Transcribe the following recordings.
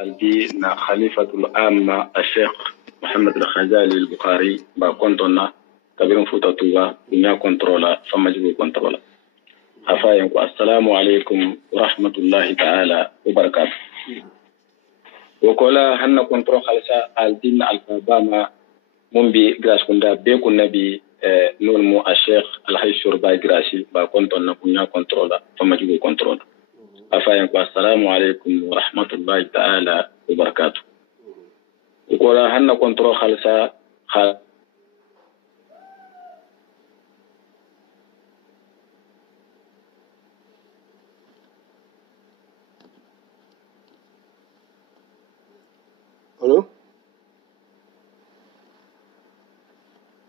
الدي نا خليفة العامة الشيخ محمد الخزالي البخاري با كونتونا كبيرون فوتا توبا بنيا كنترولا فما جبو كنترولا أفاينكو السلام عليكم ورحمة الله تعالى وبركاته وكولا هنا كنترول خالصا الدين الفاباما ممبي غراس كندا بيكو نبي نولمو الشيخ الحي الشرباي غراسي با كنتونا بنيا كنترولا فما جبو كنترولا أفاينكو السلام عليكم ورحمة الله تعالى وبركاته وكولا هنا كنترول خالصا الو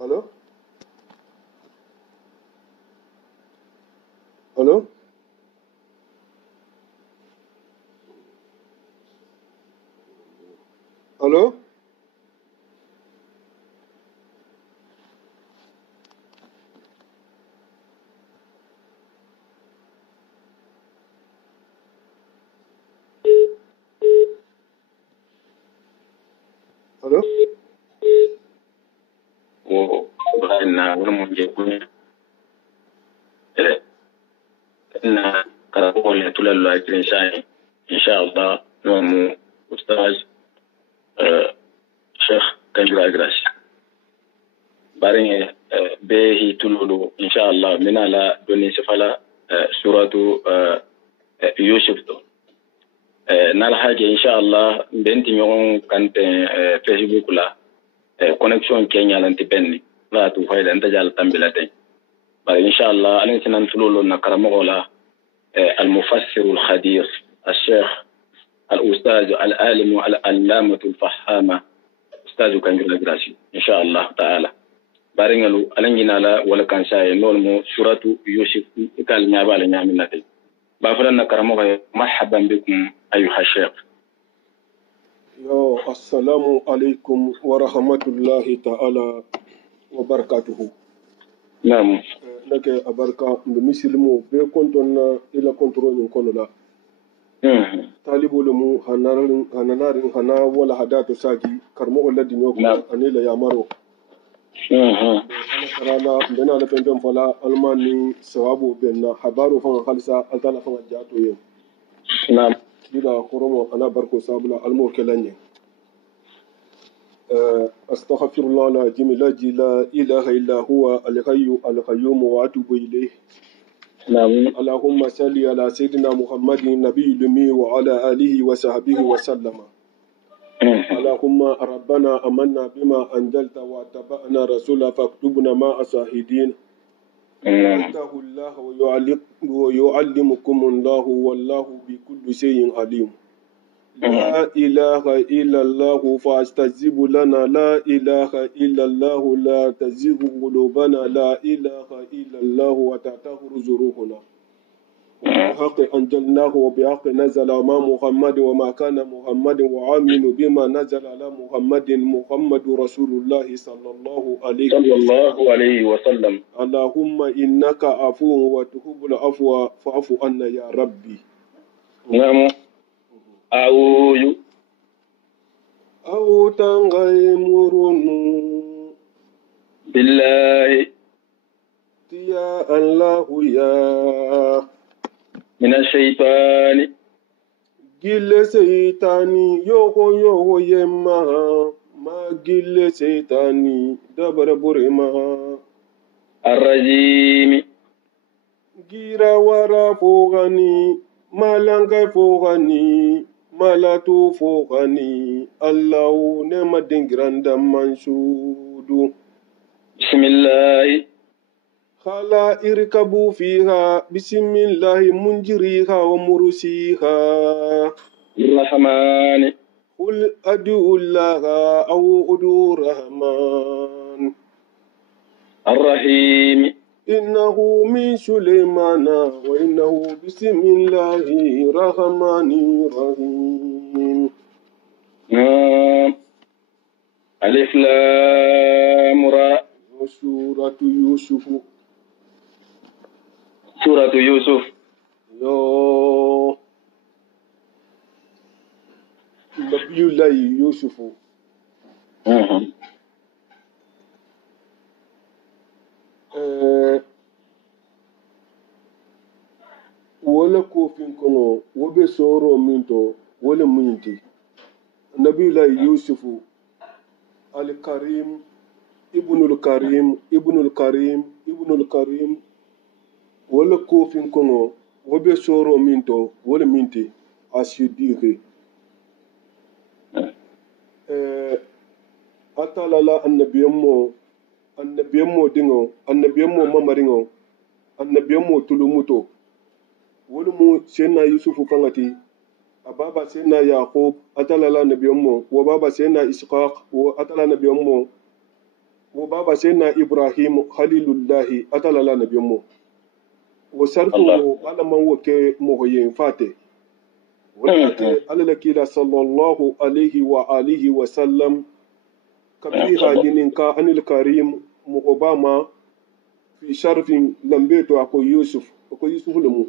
الو الو الو الو وبعدنا ونمجيكم إن كربون يتولى الله إن شاء الله نوم أستاذ شيخ كنجرا إغراسي بارين به تلولو إن شاء الله من على دوني سفلا سورة يوسف نال حاجة إن شاء الله بنتي يوم كانت فيسبوك لا كونكشن كينيا لانتبني لا توفيد أنت جال تنبلتين بل إن شاء الله ألين سنان تلولو نكرمه المفسر الخدير الشيخ الأستاذ العالم العلامة الفحامة أستاذ كنجرا إغراسي إن شاء الله تعالى بارينغلو ألنجنا لا ولا كان شاي نورمو سورة يوسف قال نيابال نيامنتي بافرنا كرمه مرحبا بكم أيها الشيخ. يا السلام عليكم ورحمة الله تعالى وبركاته. نعم. لك أبركة بمسلمو بكونتنا إلى كنترول من كونولا. طالبو لمو هنانارين هنا ولا هدات ساجي كرمو الذي يوكل أنيلا يامارو. أنا كرانا بنا لفنجم فلا ألماني سوابو بنا حبارو فما خالصا ألتانا فما جاتو يوم. نعم. إذا كرمو أنا بركو سابلا ألمو كلاني. أستغفر الله العظيم الذي لا إله إلا هو الحي القيوم وأتوب إليه. نعم. اللهم صل على سيدنا محمد النبي الأمي وعلى آله وصحبه وسلم. اللهم ربنا آمنا بما أنزلت واتبعنا رسولا فاكتبنا مع الشاهدين. واتقوا الله ويعلمكم الله والله بكل شيء عليم. لا إله إلا الله فاستجب لنا لا إله إلا الله لا تزغ قلوبنا لا إله إلا الله وتطهر ذنوبنا وبحق أنزلناه وبحق نزل ما محمد وما كان محمد وآمن بما نزل على محمد رسول الله صلى الله عليه وسلم. اللهم إنك عفو وتحب العفو فاعف عنا يا ربي. نعم. أو تنغي مرنو بالله يا الله يا من الشيطان جل سيطاني يوهو يما ما جل سيطاني دبر برما الرجيم جيرا ورا فوغني مالانغا فوغني malatu fokani Allah ne madin granda mansudu. Bismillah. Khala irkabu fiha bismillah munjiriha wa murusiha. Rahmani. Qul adu Allah aw udu rahman. Ar-Rahim. إنه من سليمان وإنه بسم الله الرحمن الرحيم. ألف لام را. سورة يوسف. سورة يوسف. nabiyullahi yusufu wala kofin kono wobe soro minto wala minti nabiyullahi yusufu al-karim ibnul karim ibnul karim ibnul karim wala kofin kono wobe soro minto wala minti asidike atalala annabiyammo dingo annabiyammo mamaringo annabiyammo tulumuto wala mu senna yusufu fangati ababa senna yaqub atalala annabiyammo wa baba senna ishaq wa atalala annabiyammo wa baba senna ibrahim khalilullahi atalala annabiyammo wa sarfu ala man wake mohoyen fate wala ala kila sallallahu alaihi wa alihi wa sallam kabiha nininka anil karim muqobama fi sharfin lambeto ako yusuf lemu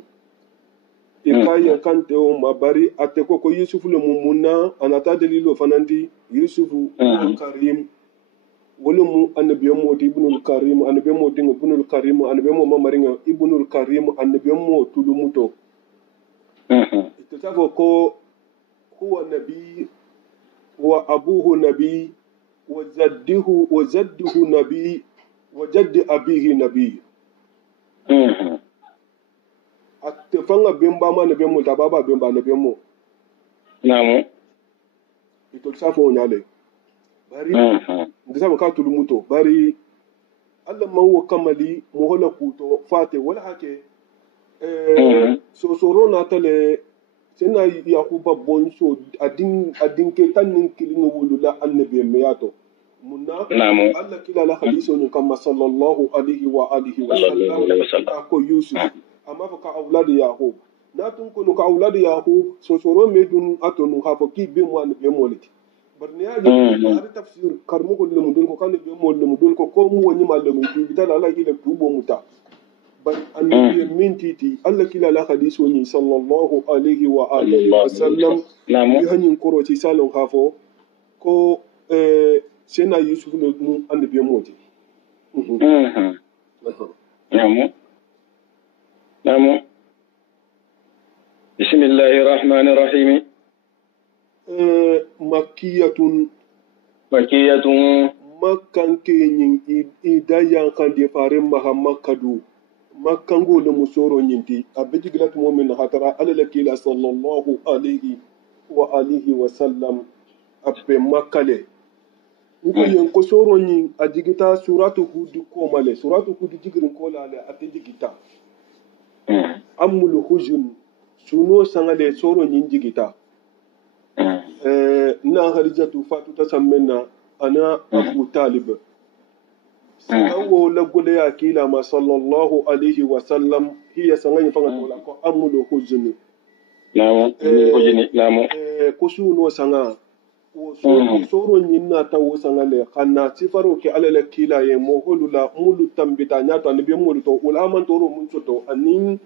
ikaya kante o mabari ateko ko yusuf lemu munna anata dalilo fananti yusufu karim wolumu annabiyamo ibnul karim annabiyamo dingo ibnul karim annabiyamo mamaringa ibnul karim annabiyamo tulumuto itafo ko huwa nabi wa abuhu nabi وجده نبي وجد أبيه نبي أتفنغ بيمبا ما نبيمو تبابا بيمبا نبيمو نعم يتلسافو نيالي bari ndisa ka tulumuto bari Allah man wo kamali mo hola kuto fate wala hake so soro na tale sena yakuba bonso adin ke tanin kilin wulula annabi meyato munna Allah kila la hadiso ni kama sallallahu alaihi wa alihi wa sallam ko yusuf amma fa ka aulad yaqub na tun ko ka aulad yaqub so soro medun atonu ha fa ki be mo annabi moliti barni ya ga tafsir karmu ko lemu dul ko kan be mo lemu dul ko mu woni ma lemu bi tan Allah kila tubo muta bal annabi min titi Allah kila la hadiso ni sallallahu alaihi wa alihi wa sallam yi hanin koroti salon hafo ko sena yusuf no mu annabi moti namu bismillahir rahmanir rahim makiyatun makkan kenyin idayan kan de fare mahammadu makkango le musoro nyinti abiji gilat mu'min hatara alala kila sallallahu alaihi wa alihi wa sallam abbe makale ngo yen ko soro nyin adigita suratu hud ko male suratu hud jigirin ko lale ate jigita amul hujun suno sangale soro nyin jigita na harijatu fatu tasammenna ana abu talib sanango lagole ya kila ma sallallahu alaihi wa sallam hiya sanganyi fanga tola ko amulo hujuni namu kusu no sanga wo soro nyinna ta wo sanga le kanna sifaro ke alala kila ye mo holula mulu tambita nyato anbi mulu to ulaman toro mun to anin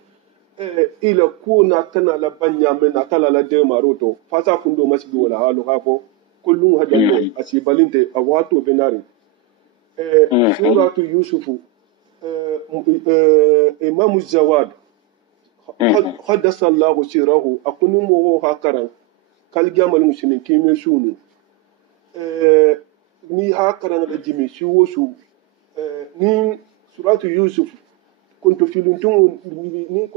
ila kuna tana la banya men atala la de maroto fasa fundo masbi wala halu hafo kullun hadalle asibalinte awato benari suratu yusufu imamu zawad haddasa allahu sirahu akuni mo hakaran kal jamal muslimin kime sunu ni hakaran da jimi shi wosu ni suratu yusuf kuntu filuntu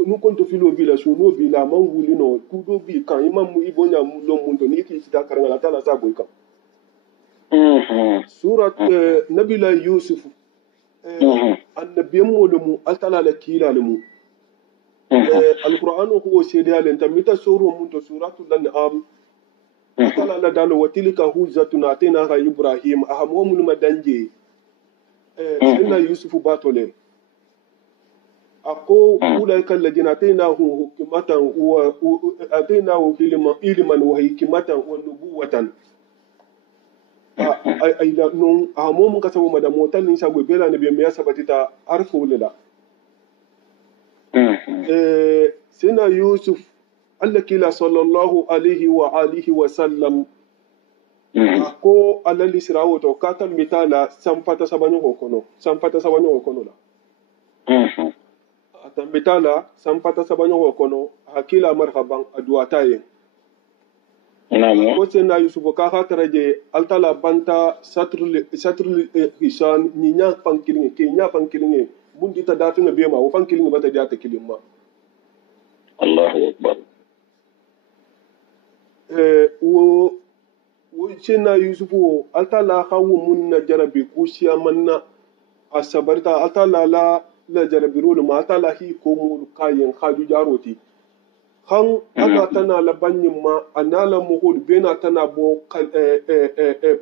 ni kuntu filo bila sunu bila mangulino kudo bi kan imamu ibonya mu lo mundo ni ki sita karanga tala sa boy kan surat nabila yusuf annabiyan mu altala la kila mu alqur'anu huwa shayda lan tamita suru mun to suratul an'am altala la dalo watilika hujjatun atina ha ibrahim ahamul madanje inna yusuf batole ako ulaika alladhina atainahu hukmatan wa atainahu ilman wa hikmatan wa nubuwatan aida non amo mun kasabu madam motal ni sagwe bela ne be me sabatita arfu lila sina yusuf alla kila sallallahu alaihi wa alihi wa sallam ako alali sirawo to kata mitala sampata sabanyo kono la ata mitala sampata sabanyo kono hakila marhaban aduataye ko na yusufu ka taraje altala banta satrul hisan ni nya pankilinge ke nya pankilinge bundi ta dafinga bema wo pankilinge bata jata kilimma Allahu akbar wo na yusufu altala hawo munna jarabi kusiya manna asabarta altala la jarabi rolo ma altala hi ko mu kayen khaju jaroti han ana tana la banyin ma anala muhud bena tana bo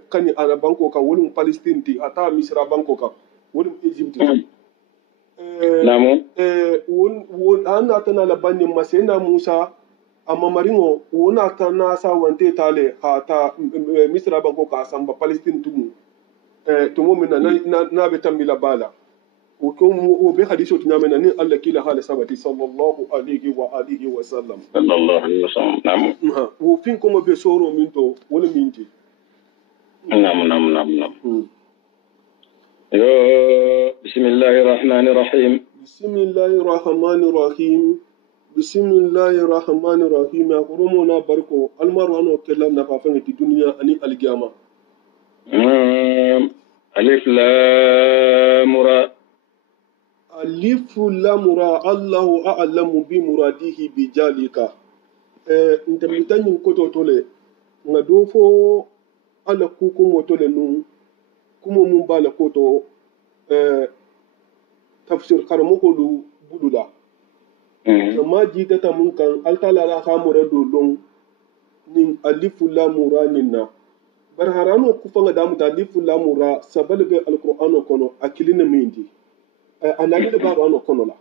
kani ana banko ka wolum palestine ti ata misra banko ka wolum egypt namu won ana tana la banyin ma sai na musa amma maringo wona tana sa wante tale ata misra banko ka samba palestine tumu minna na be tambila bala وبي حديثه تنامنا نين الله كيلا حال سبتي صلى الله عليه وآله وسلم صلى الله عليه وسلم نعم وفينكم بسورو منتو ولا منتي نعم بسم الله الرحمن الرحيم بسم الله الرحمن الرحيم بسم الله الرحمن الرحيم أقرمنا بركو المروان وكلام نفافن في الدنيا أني القيامة ألف لام را ألف لام را الله أعلم بمراده بجالك أنت متاني كتو تولي ندوفو على كوكو تولي نو كومو مبالا كتو تفسير كرموكو بودولا كما جيتا تمونكا ألتالا لا خامورا دولون نين ألف لام را نينا برهارانو كفanga damu ta lifu lamura sabalbe alqur'ano kono akilina mindi analile baro ano kono la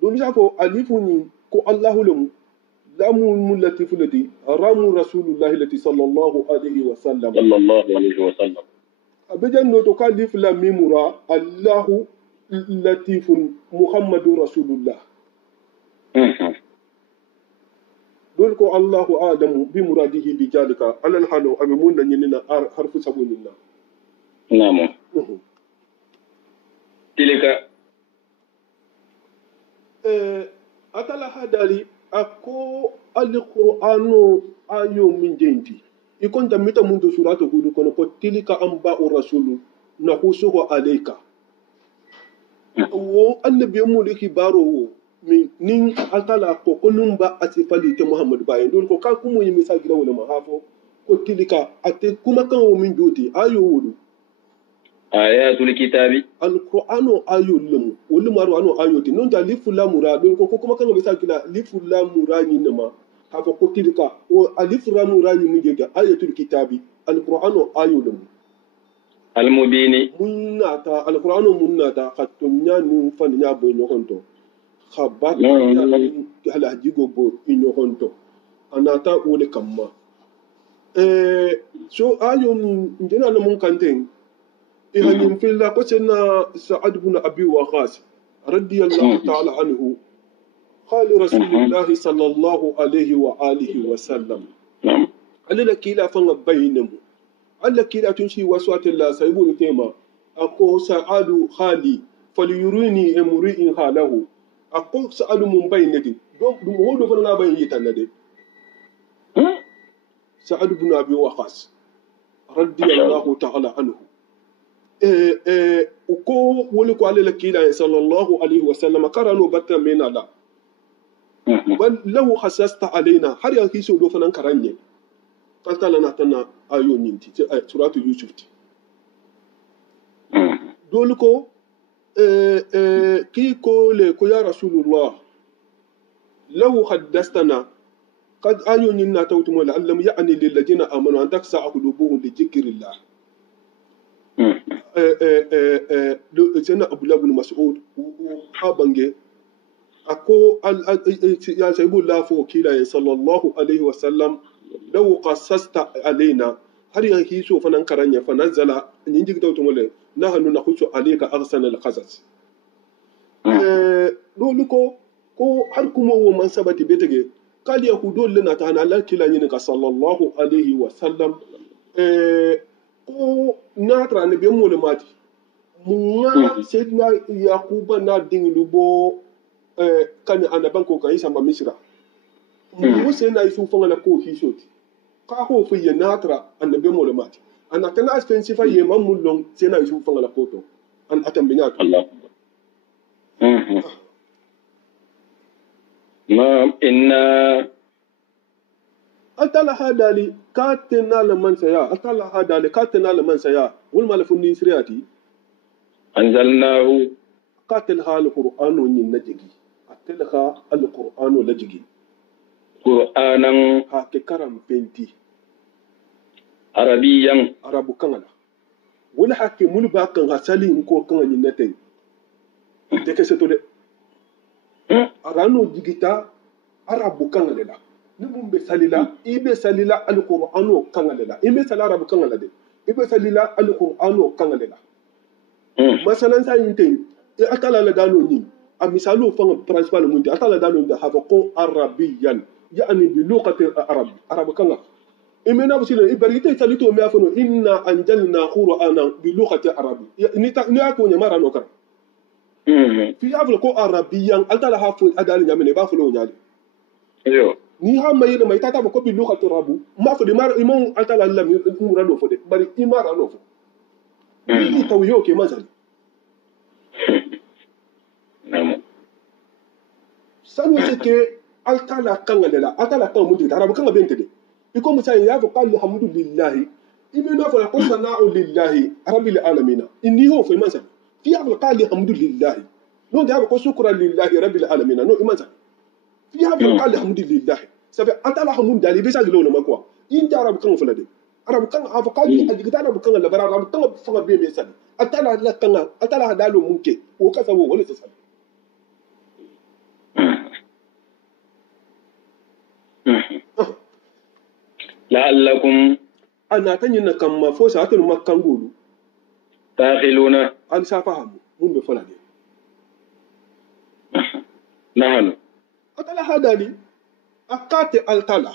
dum jako alifu ni ko Allahu lam lamu mulatifu lati ramu rasulullah lati sallallahu alaihi wasallam abejan no to kalif la mimura Allahu latifun muhammadur rasulullah dole ko Allahu adamu bi muradihi bi jalika alal halu abi mun nan yinina harfu sabunina namo tilika atala hadali ako alqur'anu ayo min jenti ikon da mita mun do suratu hudu kono ko tilika amba rasulu na husuhu alayka wo annabi mu liki baro wo min nin atala ko kunun ba asifali te muhammad baye dol ko ka kumo yimi sa gira wala mahafo ko tilika ate kuma kan o min joti ayo wudu ayatul kitabi alqur'anu ayo lum wala maru anu ayo ti non da lifu la mura dol ko kuma kan be sa gira lifu la mura ni nama hafa ko tilika o alifu la mura ni mi jega ayatul kitabi alqur'anu ayo lum almubini munnata alqur'anu munnata khatunya nu fan nya boy nyokonto khabat hala jigo bo inyohonto anata wole kamma so ayo ndina na mun kanten hanin filla ko senna sa'ad ibn abi waqas radiyallahu ta'ala anhu qala rasulullah sallallahu alayhi wa alihi wa sallam alila kila fanga bainamu alla kila tunshi waswatilla saybul tema ako sa'adu khali falyurini emri'in halahu ako sa'adu mun bayyinati don dum hodo fa na bayyin yitanna de sa'adu ibn abi waqas radiyallahu ta'ala anhu uko woni ko alila kila sallallahu alaihi wasallam karano batta menala bal lahu khasasta alaina har ya kiso do fa nan karanye kala na tana ayo ninti suratu yusuf dole ko كي كولي يا رسول الله لو حدثتنا قد أعيننا توتم ولعلم يعني للذين آمنوا أن تخشع قلوبهم لذكر الله سيدنا أبو الله بن مسعود وحابنجي أكو يا سيد الله فوكيلا صلى الله عليه وسلم لو قصصت علينا هل يهيسو فننكرني فنزل نيجي توتم نحن نخش عليك أحسن القصص dole ko har kuma wo man sabati betege قال يهودون لنا تانا لا كلا ينك صلى الله عليه وسلم ko natra ne be mo le mati munga sedna yakuba na dingilu bo kan anaban ko kan isa ma misra mu se na isu fanga na ko hisoti ka ho fu ye natra an be mo le mati ana kana expensive ye mamul long se na isu fanga na ko to an atam binya Allah نعم إن أتلا هذا لي كاتنا لمن سيا أتلا هذا لي كاتنا لمن سيا والما لفني سرياتي أنزلناه كاتلها القرآن ونجيجي أتلها القرآن ونجيجي قرآنا هاك كرم بنتي عربيا عربو كنغلا ولا هاك ملبا كان هسالي نكو كنغ نتين ديك ستو arano jigita arabu kangalela nibum be salila ibe salila alqur'ano kangalela ibe salila arabu kangala de ibe salila alqur'ano kangalela masalan sa yinte akala la dano ni a misalu fanga principal munti akala dano da haba ko arabiyan yani bi luqati arab kanga imena busile ibarite salito me afono inna anjalna qur'ana bi luqati arabi ni ako nyamara no kan fi hafla ko arabiyan altala hafu adali nyamene ba fulo nyali yo ni ha mayi da mai tata ba ko bi lokacin rabu ma fu de mar imon altala lam umra do fo de bari imara no fo ni tawiyo ke mazali namo sanu se ke altala kangalela altala kan mun de arabu kan bente de iko musai ya fa qal alhamdulillah ibina fa qul sana'u lillahi rabbil alamin inni ho fa mazali في هذا قال الحمد لله نو ده بقول شكرا لله رب العالمين نو إيمان في هذا قال الحمد لله سبب أنت لا حمد لله بس أقول له ما قوى إنت عرب كان فلادي عرب كان أفقاد أجد عرب كان لا برا عرب كان فما بيه مثال أنت لا كان أنت لا هذا له ممكن وكذا هو ولا تسال لعلكم أنا تنين كم فوز أتلو ما كان قولوا تاخلون أنا سافهم من بفلادي نحن أتلا هذا لي أكات ألتلا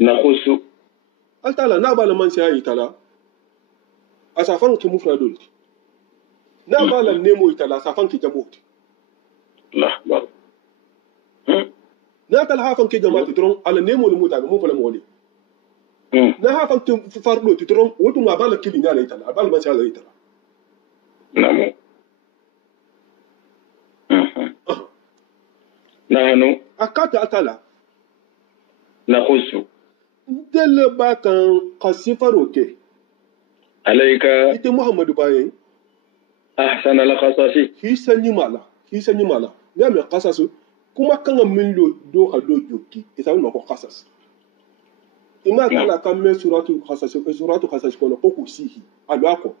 نقص ألتلا نابال من سيأي تلا أسافن كمفردول نابال النمو تلا أسافن كجموت لا بل ناتل هافن كجماعة ترون على النمو الموتى مو فلا مولي na hafan tun farlo titron wato ma bala kili na ita la bala ma sha ita namo nahnu akata atala naqussu del bakan qasifaroke alayka ite muhammadu bayin ahsana al-qasasi hi sanyi mala ya me qasasu kuma kan min do hado jokki ita ma ko qasas ima kala kamme suratu khasas kono ko kusihi alwako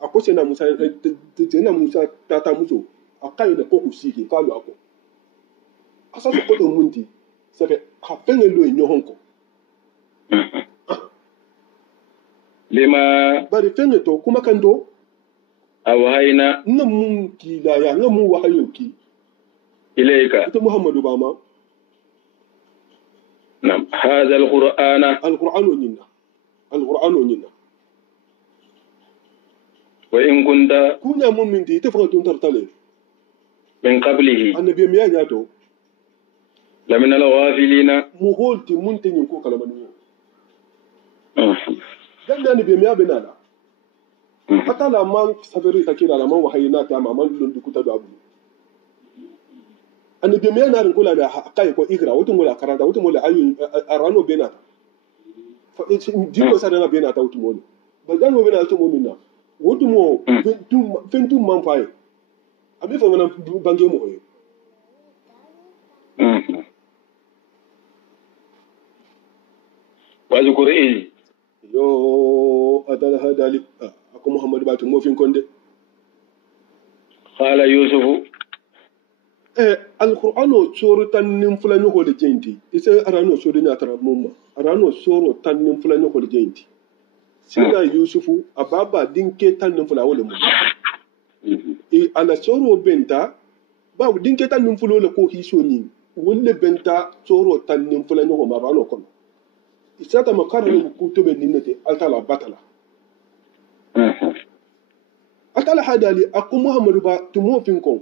akose na musa tata muso akai da ko kusihi kalu ako asaso ko to mundi sabe hafenge lo enyo honko lima bari fenge to kuma kando awhayna namun kila ya namun wahayoki ilayka ita muhammadu bama نعم هذا القرآن ونينا وإن كنت كنا مؤمن دي تفرق تنترتلي من قبله النبي ميا جاتو لمن الغافلين مغول تمنتين يكون كلامني dan النبي ميا بنالا حتى لما سافري تكيلا لما وحينا تاما من لندو كتادو ابو annabi me yana rinkula da kai ko ikra wato mula karanta wato mula ayu arano bena fa dino sa da bena ta wato mulu ba dan mo bena wato mo minna wato mo fentum man faye abi fa ngana bange mo hoye wazkur izi yo adal hadali ako muhammad batu mo fin konde qala yusuf alqur'ano soro tannin fulani hole jenti ise arano soro ni atara mumma arano soro tannin fulani hole jenti sina yusufu ababa dinke tannin fulani hole mumma ala soro benta babu dinke tannin fulani ko hiso ni wolle benta tsoro tannin fulan ko ma bano kono isata makarra ku to ben ninnete altala batala atala hadali akku muhammadu ba tumo fin ko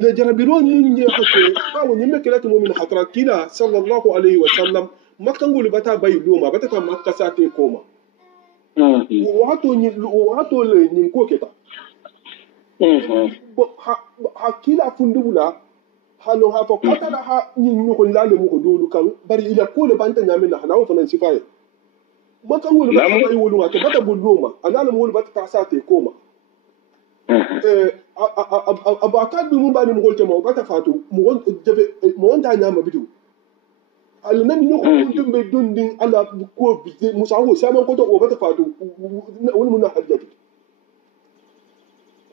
le jarabiron mun ye hake ba woni me kala tumo min hatra kila sallallahu alaihi wasallam makangulu bata bayi loma bata ta makka sate koma wato le nin ko keta ha kila fundubula halo ha fa kota da ha yin nyoko lale mu ko dolu kan bari ila ko le banta nyamin na hanawo fanan sifaye makangulu bata bayi wolu wato bata buloma anala mu bata ta sate koma abakad bi mun bani mu golte mo bata fatu mu wonta nyama bidu alnabi no ko dum be dundin ala ko bi musa ho sama ko to bata fatu woni mun hajjati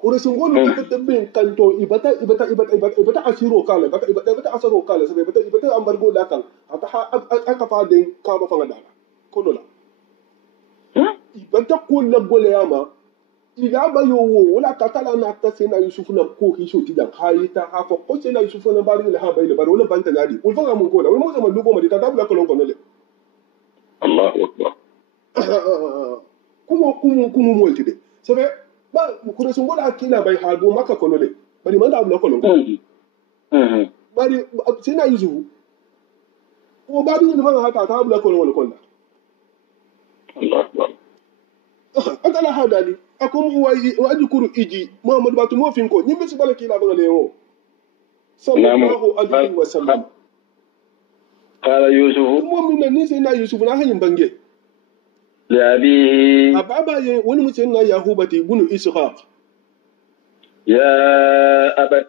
ko resin gonu ko dabbe kanto ibata asiro kala ibata asiro kala sabe ibata ambargo la kan aka fa den ka ba fanga dala kono la ibata ko la gole yama ila ba yo wo wala tatala na ta sena yusufu na ko ki shoti dan hayita ha fa ko sena yusufu na bari le ha bai le bari wala banta jadi wal fanga mun ko la wala mo sama lugo ma di tata bula kolon kono le Allahu akbar kumu molti de sabe ba ko resun goda hakila bai halbo maka kono le bari man da bula kolon kono bari sena yusufu ko bari ne fanga ha ta bula kolon wala kono Allahu akbar atala hadali akum wajukuru iji muhammad batu mo finko nyimbe ci bala kila bangale yo sallallahu alaihi wasallam qala yusuf mo min ni sai na yusuf na hayin bange ya bi ababa ye woni mu na yahubati bunu ishaq ya abad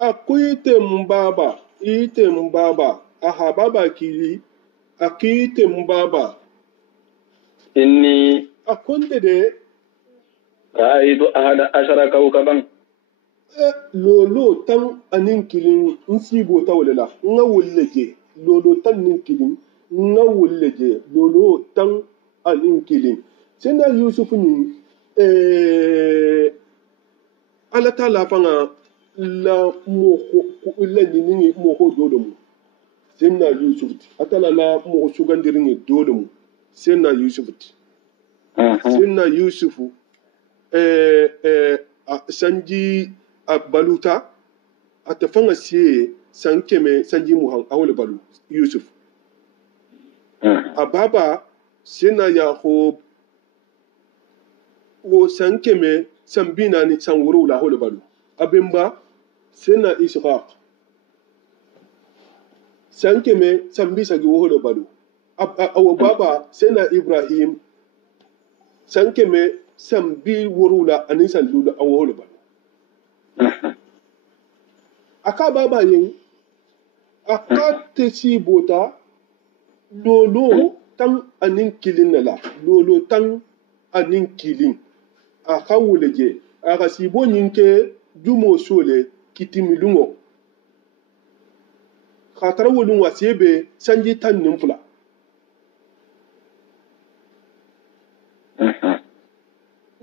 akuite mbaba aha baba kili akite mbaba inni akunde de ra'aytu ahada ashara kawkaban lolo tan anin kilin nsibo tawlela nga wolleke lolo tan nin kilin nga wolleke lolo tan anin kilin senda yusuf ni ala taala fanga la mo la ni mo ko dodomu senda yusuf atala la mo sugandirin dodomu senda yusuf senda yusufu sanji a baluta a tafanga siye san keme sanji muhan a wani balu yusuf a baba sena yahob wo san keme san bina ni san wuro la wani balu abin ba sena ishaq san keme san bisa gi wani balu a baba sena ibrahim san keme san bi wurula anin san lulu an wahulu ba aka baba yin aka tesi bota lolo tan anin kilin nala lolo tan anin kilin aka wuleje aka sibo nyinke jumo sole kitimilungo khatara wulun wasebe sanji tan nimfula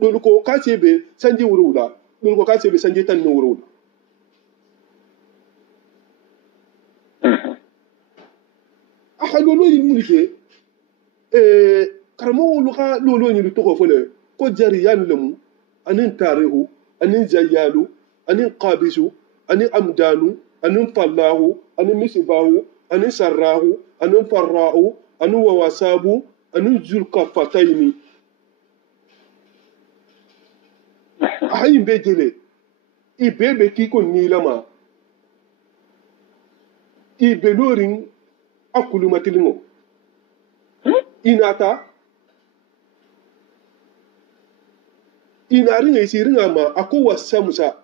lolu ko ka sebe sanji wurula lolu ko ka sebe sanji tan wurula aha lolu yi mulke karamo wulu ka lolu ni to ko fole ko jariyan lamu anin tarihu anin zayyalu anin qabisu anin amdanu anin fallahu anin misbahu anin sarrahu anin farra'u anin wawasabu anin zulkafataini ayin be jele ibebe kiko nilama ibelorin akulumatilimo inata inarin isirin ama ako wasamsa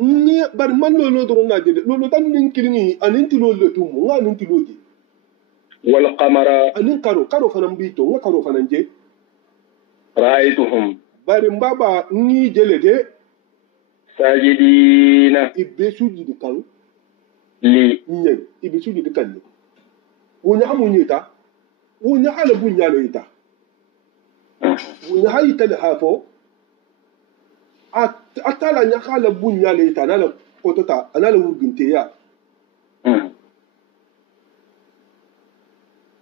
ni bar man lolo do na jele lolo tan nin kilini anin tilo letumu nganin tiloji wal qamara anin karo fanan bito nga karo fanan je ra'aytuhum bari mbaba ni jele de sajidina ibe sujudi kan li nyen ibe sujudi kan ni wonya hamunyita wonya hala bunya leita wonya hayita le hafo atala nya hala bunya leita nala otota anala wurginte ya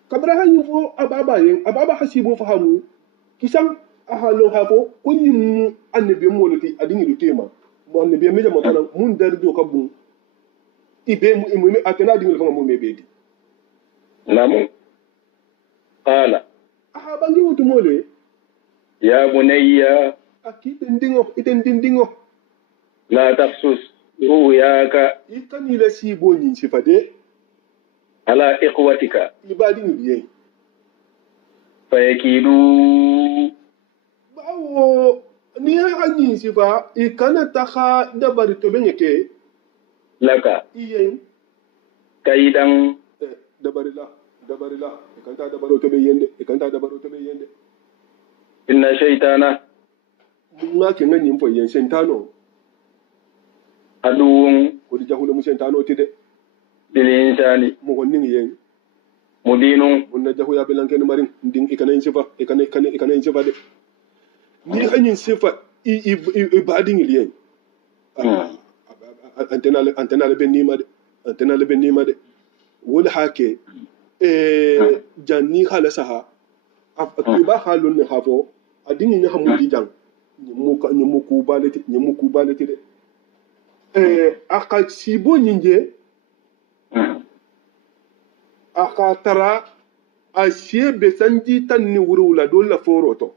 kabra hanyu fo ababa hasibo fahamu kisan ahalo hafo kunyi annabi moloti adingi dutema mo annabi meja mafana mun darjo kabun ibe mu atena dingi fanga mo mebedi namu qala ahabangi wutumole ya bunayya iten dindingo la taqsus ru'yaka ikani la sibo nyin sifade ala ikhwatika ibadi ni biye fayakidu bawo ni hanyin sifa ikana takha dabari to benyeke laka iyen kaidan dabarila ikanta dabaro to be yende inna shaytana munga kenga nyimpo yen sentano aduwun ko di jahule mu sentano tide bil insani mo wonni yen mubinun munna jahu ya belanken marin ndin ikana yin sifa ikana yin sifa de ni hanyin sifa ibadin yen antena le benima de wol hake janni khalasaha akiba halun ne hafo adini ni hamudi jang nyimu ku baleti de aka sibo nyinje aka tara asiye besanji tan ni wurula dolla foroto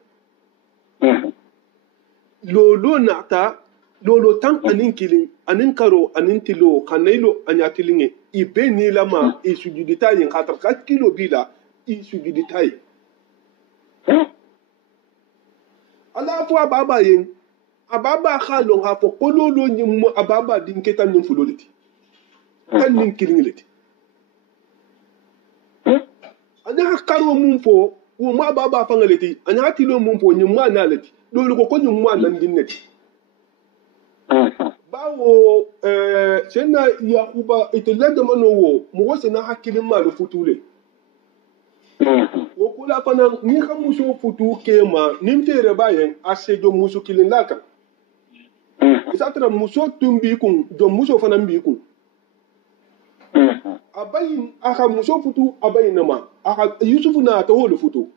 lolo tan anin kilin anin karo anin tilo kanailo anyatilinge ibe ni lama isujudita yin khatar ka kilo bila isujudita yi ala fo ababa yin ababa khalon ha fo kololo nyim ababa din ketan nyim fuloliti tan nin kilingiliti anya karo mum fo wo ma ababa fangaliti anya tilo mum fo nyim ma nalati lolo ko nyim ma nan dinnati bawo sena yakuba itelada manowo mo sena hakilin ma da futule wo kula fana ni kan muso futu kema nim tere bayen asejo muso kilin laka isatra muso tumbi kun do muso fana mbi kun abayin aka muso futu abayin ma aka yusufu na to holu futu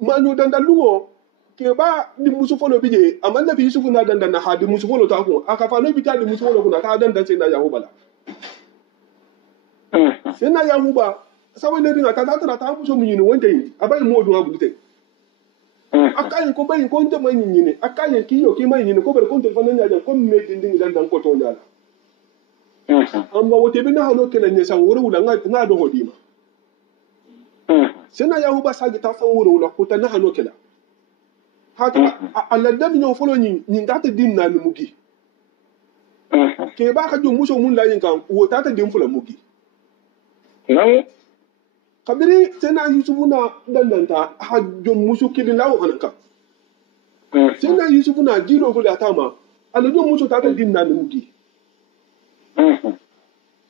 manyo dandalungo ke ba di musu folo bije amanda bi yusufu na dandan na hadi musu folo ta ko aka fa no bi ta di musu folo kuna ka dandan sai na yahuba la sai na yahuba sawa ne dinga ta ta musu mun yi wanda yi abai mo do abu dite akayin ko bayin ko nda man yi ne akayin ki yo ki man yi ne ko bar ko telefon nya jan ko me dindin dandan ko to nyala amma wote bi na hano kenan ne san wuri wula nga do hodima sai na yahuba sagi ta san wuri wula ko ta na hano kenan hata alladda mi folo ni data din na ni mugi ke ba ka jo muso mun la yin kan wo tata din fula mugi nan kabiri tana yusufu na dandanta ha jo muso kidin lawo hanaka tana yusufu na jilo ko da tama alladda muso tata din na ni mugi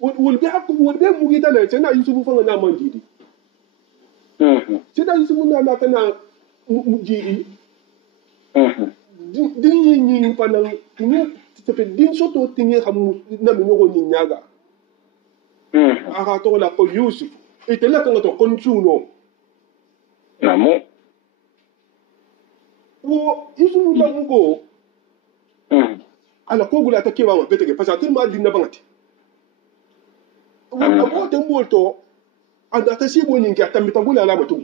wol bi hakku wol be mugi dala tana yusufu fa na man didi tana yusufu na tana mujidi din yin panan ni tepe din soto tingi xamu na mi ñogo ni ñaga aka to la ko yusuf ite la to kon chuno namu wo isu la mugo ala ko gula ta kewa ma betege pasa tin ma din na bangati wo amo te molto anda ta sibo ni ngi tambi tangula la matu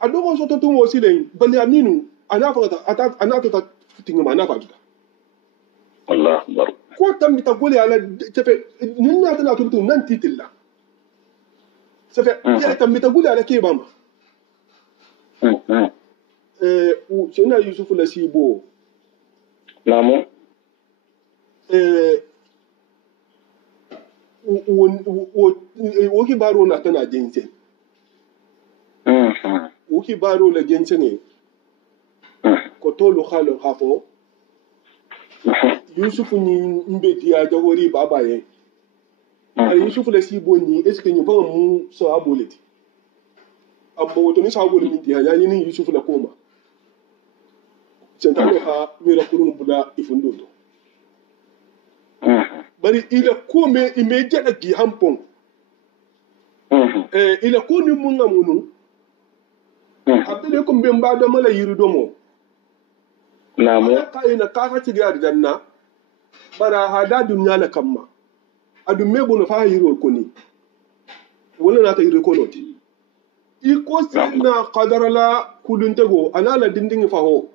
adogo soto tu mo silen bani aminu ana ta tinga mana fa kita Allah akbar ko tambi ta gole ala tefe ninna tana tuntu nan titilla sefe ya tambi ta gole ala ke bama sena yusuf la sibo namu wo ki baro na tana jinse wo ki baro la jinse ne ko tolu khalo khafo yusuf ni mbe dia jawori baba ye ay yusuf la sibo ni est ce que ni fa mu so aboleti amma woto ni sa abole min dia yani ni yusuf la koma centano ha mira kurun bula ifundo to bari ila kome imeja da gi hampon ila ko ni mun ngamunu abele ko mbemba da mala yirido mo namu ka ina ka ka tiga danna bara hada dunya la kamma adu mebo no fa yiro ko ni wala na ta yiro ko noti iko sinna qadara la kuluntego anala dindingi fa ho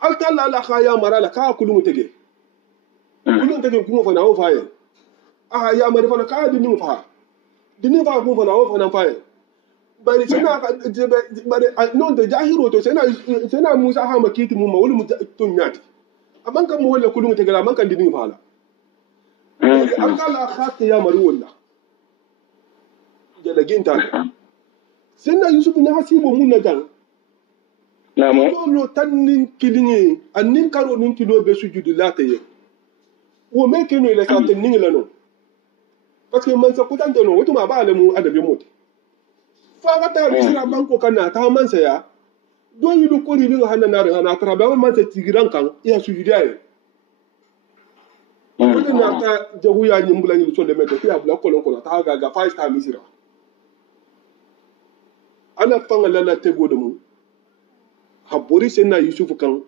altalla la khaya marala ka kulun tege kulun tege kuma fa na ho fa ye ya mari fa ka dindingi fa kuma fa na ho fa na fa ye bari sena bari non da jahiro to sena musa ha makiti mu ma wala mu tun nyati aban kan mu wala kulun tege la man kan dindingi fa la akala khati ya mari wala jalaginta sena yusuf ne hasibo mun na dan namo lo tannin kilingi annin karo nin kilo be sujudu lataye wo me kenu ile sa tannin la no parce que man sa kutan no wato ma ba alamu adabe mota fa ga ta bisira banko kana ta man sa ya don yi ko ri dinga hanna na ran na tara ba man sa tigiran kan iya sujudu aye wato na ta jahu ya nyi mbula nyi so de meta ya bula kolon ta ga 5 star misira ana fanga lana tego da mu habori senna yusuf kan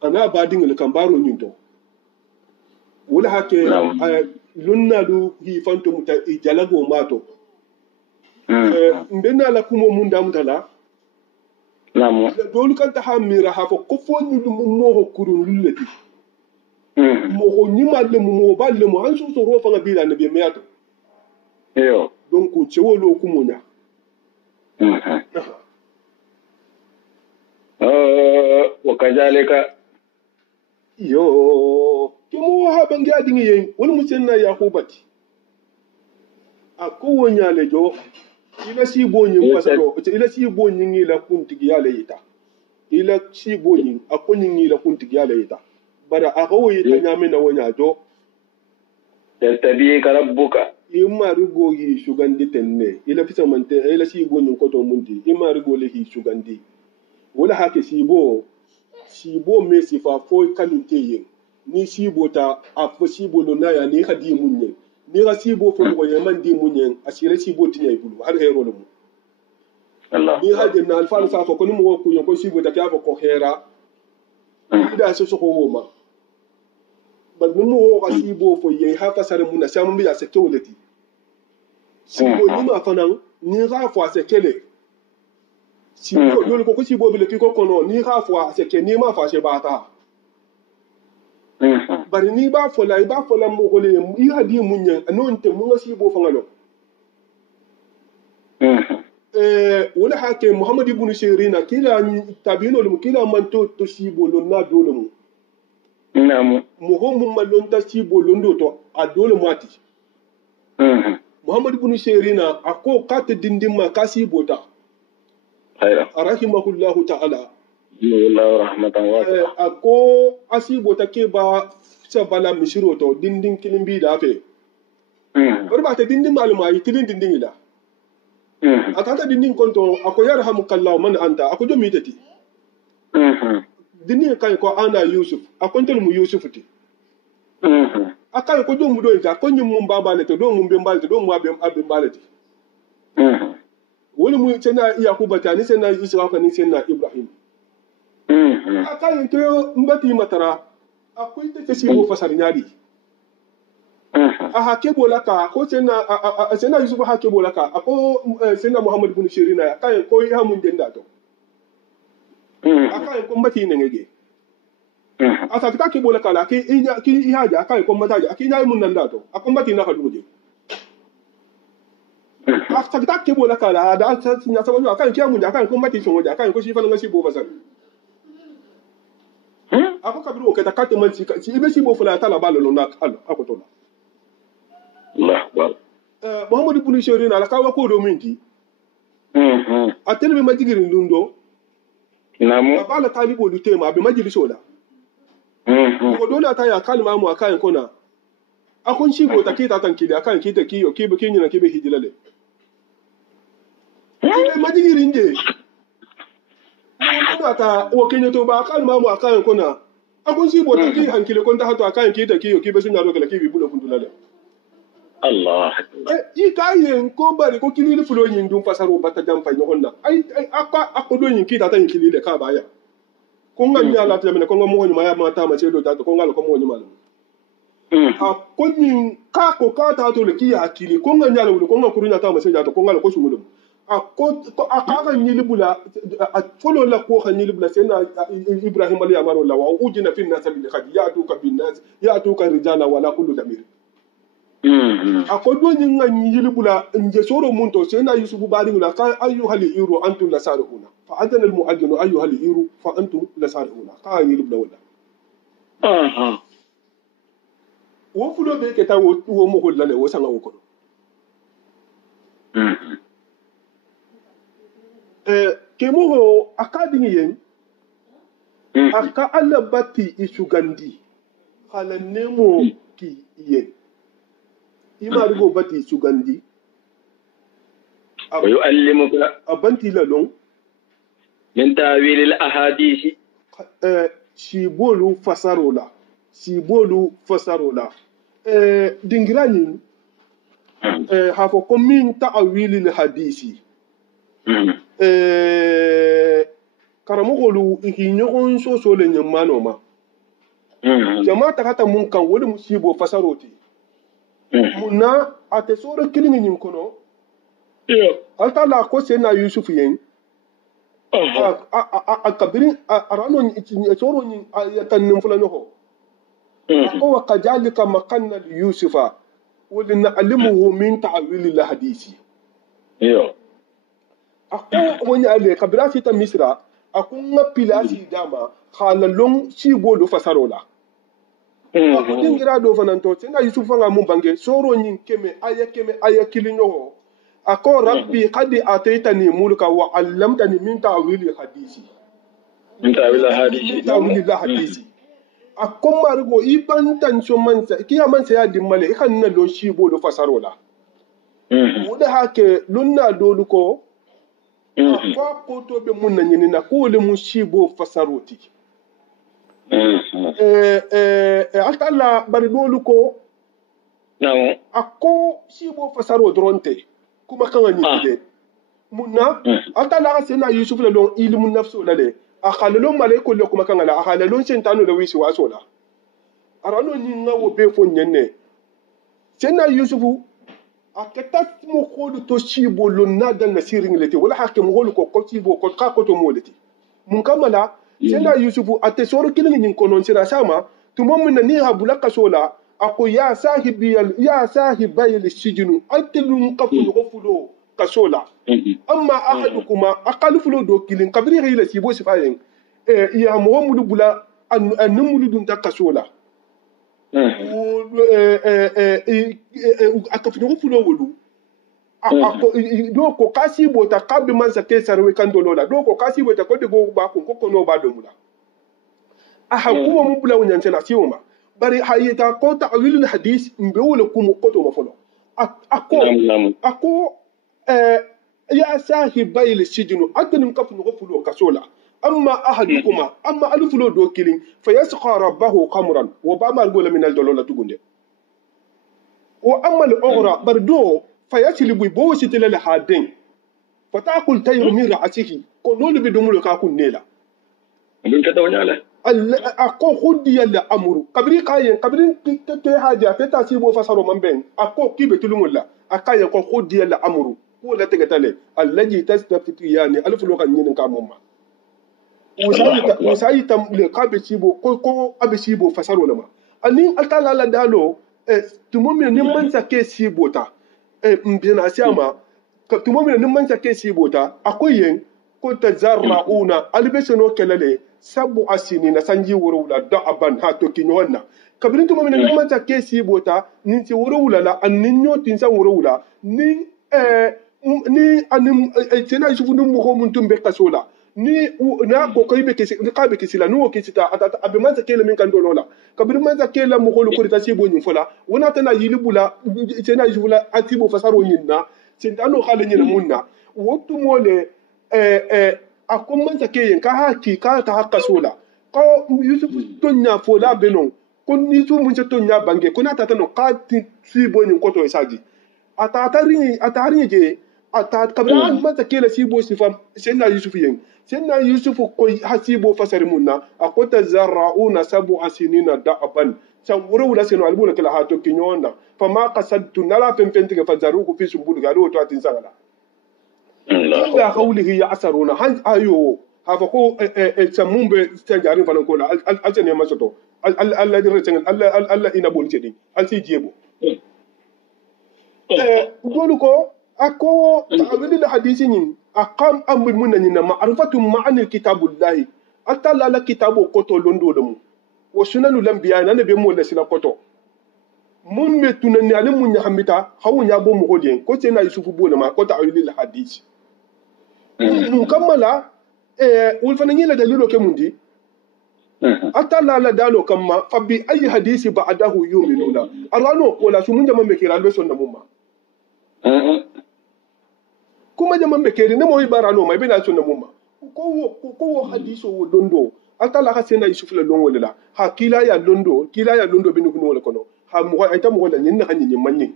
ana badin kan baro nyinto wala hake lunna du hi fanto muta jalago mato mbenna la kumo munda mutala namu dolu kan ta hamira hafo ko fonni dum mo ho kurun lullati mo ho nyimalle mo balle mo hansu so ro fanga bila nabi meyato yo donc cewolo kumo nya wakazalika yo kimo ha bangi adingi yen wani musenna yakubati ako nyale jo ila si bonyi pasalo ila si bonyi la kuntigi yale yita ila si bonyi akoni la kuntigi yale yita bara ako yita nyame na wonya jo tabi rabbuka ima rigo yi shugandi tenne ila fisa mante ila si bonyi ko to mundi ima rigo le hi shugandi wala hake sibo me sifa fo kalinte yin ni sibo ta afo sibo no na ya ni hadi munye ni ga sibo fo ko yaman di munye asire sibo tinya ibulu har hero no Allah ni hadi na alfa sa ko ni mo ko yon ko sibo ta ka ko hera ida so so ko woma bal ni mo ga sibo fo yin ha fa sare mun na samu biya se kewleti sibo ni ma fanan ni ga fo se kele sibo dole ko sibo bile ki ko kono ni ha fo se ke ni ma fa se bata bari ni ba fo la mo ko le yi hadi munye anon te mun ga sibo fa ngalo wala hake muhammad ibn sirina kila tabino lu kila man to sibo lo na dole mu namu mo ho mun malon ta sibo lo ndo to a dole mu ati muhammad ibn sirina ako kat dindimma ka sibo ta rahimahullahu ta'ala wallahu rahmatan wasi'a ako asibo take ba sabala mishiro to dindin kilimbi da fe barba ta dindin maluma yi tilin dindin ila atata dindin konto ako yarhamukallahu man anta ako do mitati dindin kai ko ana yusuf akontel mu yusuf ti akai ko do mu do ita ko nyum mum baba le to do mum be mbalete do mu abbe mbalete wani mu tana yakuba ta ni tana israka ni tana ibrahim akan to mbati matara akwai ta ce mu fasar nyadi a hake bolaka ko tana yusuf hake bolaka ako tana muhammad ibn shirina akan ko ya mun denda to akan ko mbati ne ngege asa ta ke bolaka la ki ihaja akan ko mbata akin ya mun nan da to akon mbati na ka duje after that ke bola kala da ta nya saboda akan kiya mun akan kun mati shon waje akan ko shi fa ngasi bo basar ako kabiru ke ta kate man si ibe si bo fula ta la balo na ako to Allah akbar muhammad ibn shirin ala kawa ko do minti atel be majigirin lundo namu bala talibo du tema be majiliso da ko dole ta ya kalma mu akan kona akon shi go ta kita tankili akan kita kiyo kibe kinyina kibe hijilale majigirin je kuna ta o kenya to ba kan ma mu akan kuna akun si bota ki hankile kon ta hato akan ki da ki be sunya do kala ki bi bulo fundula le Allah i ka yen ko bari ko kilili fulo yin dum fasaro bata jampa nyonna ai akodo yin ki ta tan kilile ka ba ya ko nga nya la tlemene ko nga mo nyuma ya mata ma chedo ta ko nga ko mo nyuma a ko yin ka ko ka ta to le ki ya kili ko nga nya le ko nga kurunya ta ma chedo ta ko nga ko sumulum a ko a ka ga nyili bula a folo la ko ga nyili bula sena Ibrahim ali amaro la wa ujina fi nas bil khad ya tu ka bin nas ya tu ka rijala wala kullu damir a ko do nyi nga nyili bula nje soro munto sena yusufu bari la ka ayyuhal iru antum lasaruna fa adana al mu'adhdhin ayyuhal iru fa antum lasaruna ka nyili bula wala wo fulo be ke ta wo mo ko lale wo sanga wo ko ke mo ho akadi yen aka alla batti isugandi khala nemo ki yen ima rigo batti isugandi wa yu'allimuka abanti la long min ta'wil al ahadith shibolu fasarola dingirani hafo ko min ta'wil al hadisi karamogolu iki ɲɔgɔn soso le ɲɛmano ma jama tagata mun kan wole musibo fasaroti munna a tɛ soro kilini ɲin kɔnɔ alta la ko sena yusuf yen a kabiri arano soro ɲin ya tannin fula ɲɔgɔ ko wa kajalika makanna yusufa wolina alimuhu min ta'wili la hadisi ako wani ale kabira sita misra ako nga pilasi dama halalong sibo do fasarola ako dingira do fananto sena yusufa nga mumbange soro nyin keme aya kilinyo ako rabbi qad ataitani mulka wa 'allamtani min ta'wili hadisi ako margo iban tancho mansa kiya mansa ya dimmale ikan na do sibo do fasarola wuda hake lunna doluko kwa koto be mun na nyini na ko le mun shibo fasaroti atalla bari dolu ko ako shibo fasaro dronte kuma kan ni de munna atalla sena yusuf le lon ilmu nafsu la de akhalalo malaiko le kuma kan la akhalalo sentano le wisi wasola arano ni ngawo be fo nyenne sena yusufu aketa mo kholu to shibo lo nada na siring leti wala hakke mo holu ko shibo ko ka ko to moleti mun kamala sena yusufu atesoro kilin nin konon sira sama to mom na ni habula kasola ako ya sahibi al sijnu atlum qaful ghufulu kasola amma ahadukuma aqal fulo do kilin kabri hila shibo sifayen ya muhammadu bula an numulu dun takasola akafino fulo wolu do ko kasi bota kabi mansa ke sarwe kandolola do ko kasi bota ko de go ba ko no ba do mula kuma mu bula wonyan tana sioma bari hayita ko ta'wilul hadith mbe wala kuma ko to mafolo ako ya sahibai lisijnu adnin kafino fulo kasola amma ahadukuma amma alfulo do kilin fayasqa rabbahu qamran wa bama gola min aldolola tugunde wa amma al-ughra bardo fayaslibu bo sitila la hadin fatakul tayru min ra'atihi ko lolu bi dumulo ka kunnela min ka tawnyala ako khudi yalla amru kabri kayen kabri te haja feta sibo fasaro mamben ako kibe tulumulla akayen ko khudi yalla amru ko la tegatale allaji tastafitu yani alfulo kan yin ka momma wasayi tam le kabe sibo ko abe sibo fasaro lama ani altala la dalo tumomi ni mansa ke sibo ta mbina siama tumomi ni mansa ke sibo ta akoyen ko tazarrauna albesono kelale sabu asini na sanji wurula da'aban ha to kinyonna kabirin tumomi ni mansa ke sibo ta ninti wurula la aninyo tinsa wurula ni anim tena yusufu ndu ko mun tumbe kasola ni na ko koy be kesi ka be kesi la no kesi ta abe manza kele min kan dolola kabir manza kele mo holu ko ta sibo nyum fola wona tana yilibula tena yibula atibo fasaro nyinna sintano khale nyina munna wotu mole a ko man ta ke yin ka haki ka ta hakka sola ko yusuf tonya fola benon ko ni tu mun tonya bange ko na ta no ka ti sibo ni ko to isaji atari je ata kabra man ta ke la sibo sifam sen na yusuf yin sen na yusuf ko hasibo fasari munna akota zarrauna sabu asinina da'aban san wuro wala seno albuna kala hato kinyona fama qasadtu nala pempenti ga fazaruku fi sumbulu ga do to atin sangala illa qawlihi ya'saruna han ayo hafa ko samumbe tanjarin fanan ko la altane masoto alla dire tengal alla ina bol cedi alti jebo dolu ko ako ta'awili da hadisi nyin akam amul munna nyina ma'rifatu ma'ani kitabullahi atalla la kitabu koto londo dum wa sunanu lambiya na be mo la sila koto mun me tunani ale mun nya hamita hawu nya bo mo godien ko tena yusufu bo ma ko ta'awili da hadisi nun kammala wul fana nyila dalilo ke mundi atalla la dalo kamma fa bi ayi hadisi ba'dahu yu'minuna arano wala su mun jama me kira lo sonna mumma kuma jama me kiri ne mo ibarano mai bina sonna mumma ko hadiso wo dondo atalla ka sena yusuf la longo la ha kila ya londo binu kuno wala kono ha mo ay tam wala nyin na hanyi manyi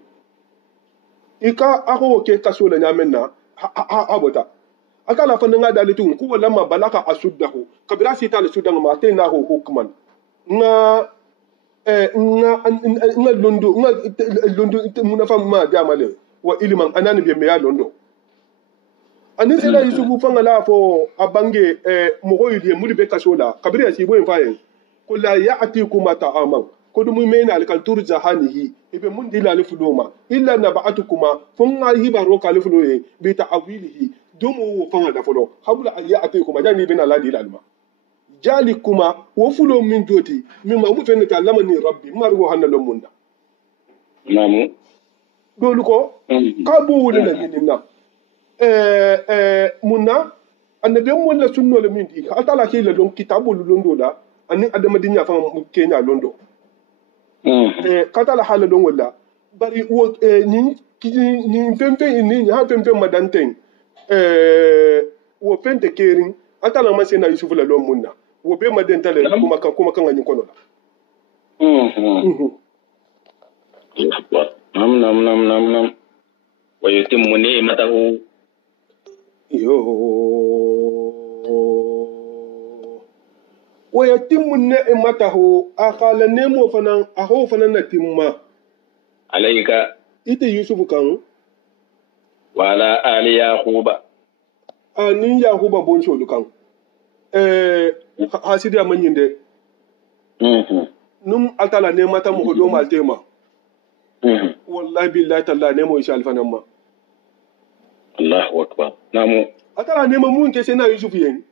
ika ako ke kaso la nyamenna ha abota akala fa nga dalitu ku wala ma balaka asuddahu kabira sita la sudan ma tayna ho hukman nga londo munafa ma jamale wa ilman anani be me ya londo ani sela yusufu fanga la fo abange mogo yidi muri be kasola kabira si boy faye ko la ya'tikum ta'aman ko dum mena al kaltur jahanihi ibe mun dila li fuluma illa naba'atukuma funga hibaro kal fuluye bi ta'awilihi dumu fanga da fulo habula ya'tikum jani bina la dila alma jalikuma wo fulo min joti min ma mu fenata lamani rabbi margo hanna munda namu dolu ko ka bu wulina nyinna munna annabi mun la sunno le min di atala ke le don kitabu londo la ani adama dinya fa kenya londo katala hala don wala bari wo ni pempe ni ha pempe madanten wo pente kerin atala ma sena yusufu la lon munna wo be madentale kuma kan ganyin kono la nam wa yutimmu ni'matahu ويتم نعمته أخال نمو فنان أخو فنان نتم عليك إذا يوسف كان وعلى آل يعقوب أني يعقوب بونشو كان حاسدي أمن يندي نم أتلا نعمته مهدو مالتما والله بالله تلا نمو إشال فنان الله أكبر نعم atala nema mun ke sena yusuf yen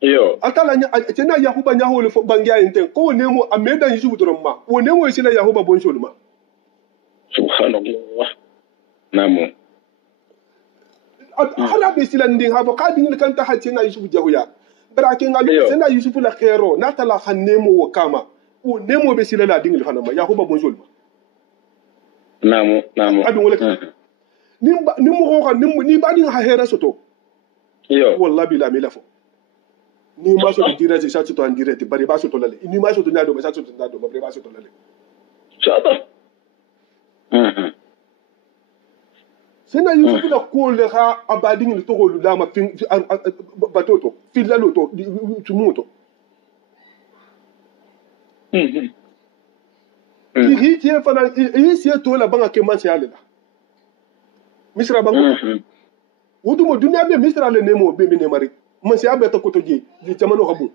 yo atala sena yahuba nya hole fo bangia enten ko nemo ameda yusuf doroma wo nemo sena yahuba bonshol ma subhanallah namu hala be silandi ha fa kadin kan ta sena yusuf jahuya barakin alu sena yusuf la khairo na tala khanemo wo kama wo nemo be silala dingil fanama yahuba bonshol ma namu adun wala ni mo ko ni ba din ha hera soto yo wallahi bila milafo ni ma so direct sa to en direct bari ba so to lale ni ma so to nyado ba sa to nyado ba bari ba so to lale shata sena yusufu la ko le ha abading le to ko la ma fin batoto fil la loto tumuto ki tie fana yi sie to la banga ke man se ale la misra bango wudumo dunya be misra le nemo be ne mari man se abe to ko to je di jamano habu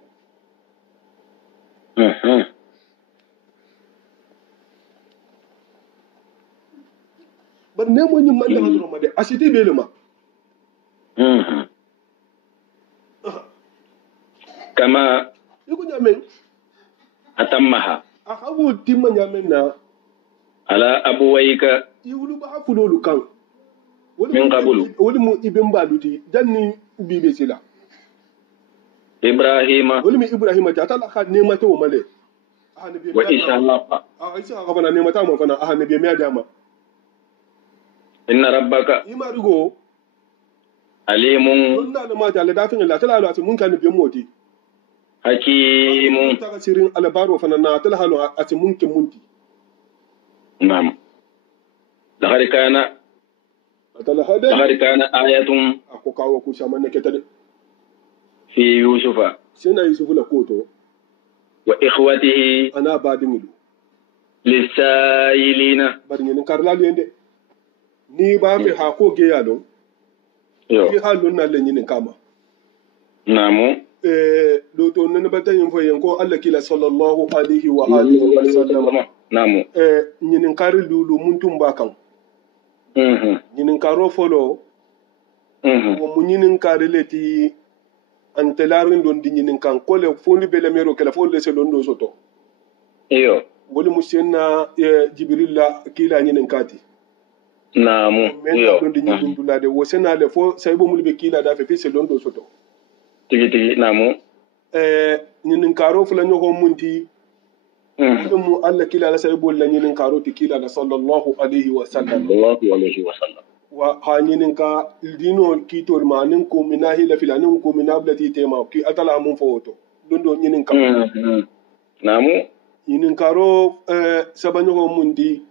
bar nemo ni man da hadro ma de asiti be le ma kama yuko nyamen atammaha ahabu timma nyamen na ala abuwaika yulu ba fulolu kan min qabulu woli mu ibn baluti danni bibe sila ibrahima woli mi ibrahima ta tala ka nema to male wa inshallah isa ka bana nema ta mo fana nabi me adama inna rabbaka ima rugo alimun donna da mata Allah dafin Allah tala halu mun kan biyan moti hakimun ta sirin albaro fa na tala halu mun kin munti na'am laqad kana ayatun ako kawo ku shaman ne ketade fi yusufa sai na yusufu la koto wa ikhwatihi ana badingilu lisailina badingin karlali ende ni ba mi ha ko ge yalo yo fi halun na lenyin kama namu do to nan batan yin foyen ko Allah kila sallallahu alaihi wa alihi wa sallam namu nyinin kari lulu mun tumba kan nyinin karo folo wo mun nyinin kari leti antelarin don di nyinin kan ko le fondi bele mero kala fo le se don do soto iyo woli musenna jibrilla kila nyinin kati namu iyo don di nyinin dulade wo sena le fo saybo mulbe kila da fe se don do soto tigi namu nyinin karo fula nyoko munti mu Allah kila la saybo la nyinin karo ti kila da sallallahu alaihi wa sallam wa ha nyinin ka dino kitol manin ko minahi la filanin ko minablati tema ki atala mun foto don do nyinin ka namu nyinin karo sabanyoko munti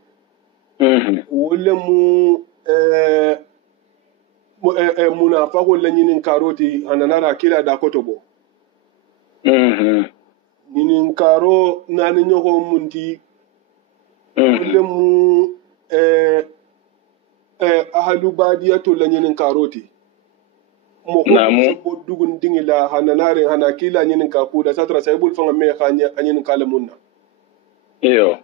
wole mu munafa ko la nyinin karo ti ananara kila da kotobo nyinin karo nani nyoko munti wole mu ahadu badiyato la nyinin karoti mo ko dugun dingila hananare hana kila nyinin ka kuda satra saybul fanga me khanya nyinin kala munna iyo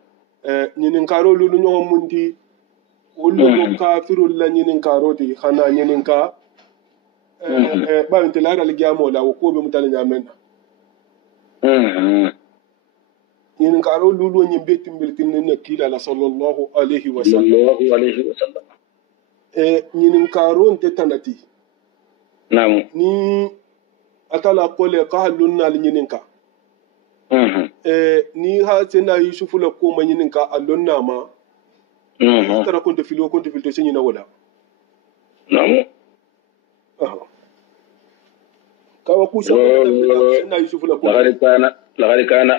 nyinin karo lulu nyoko munti wole kafirul la nyinin karoti hana nyinin ka ba intilara li gyamo la ko be mutale nyamenna nyinin karo lulu nyi betim biltin ne kila la sallallahu alaihi wa sallam nyinin karo nte tanati naam ni atala kole ka halun na nyinin ka ni ha sena yusufu la ko ma nyinin ka allon na ma tara konte filo senyi na wala naam kawa kusha sena yusufu la ko laqad kana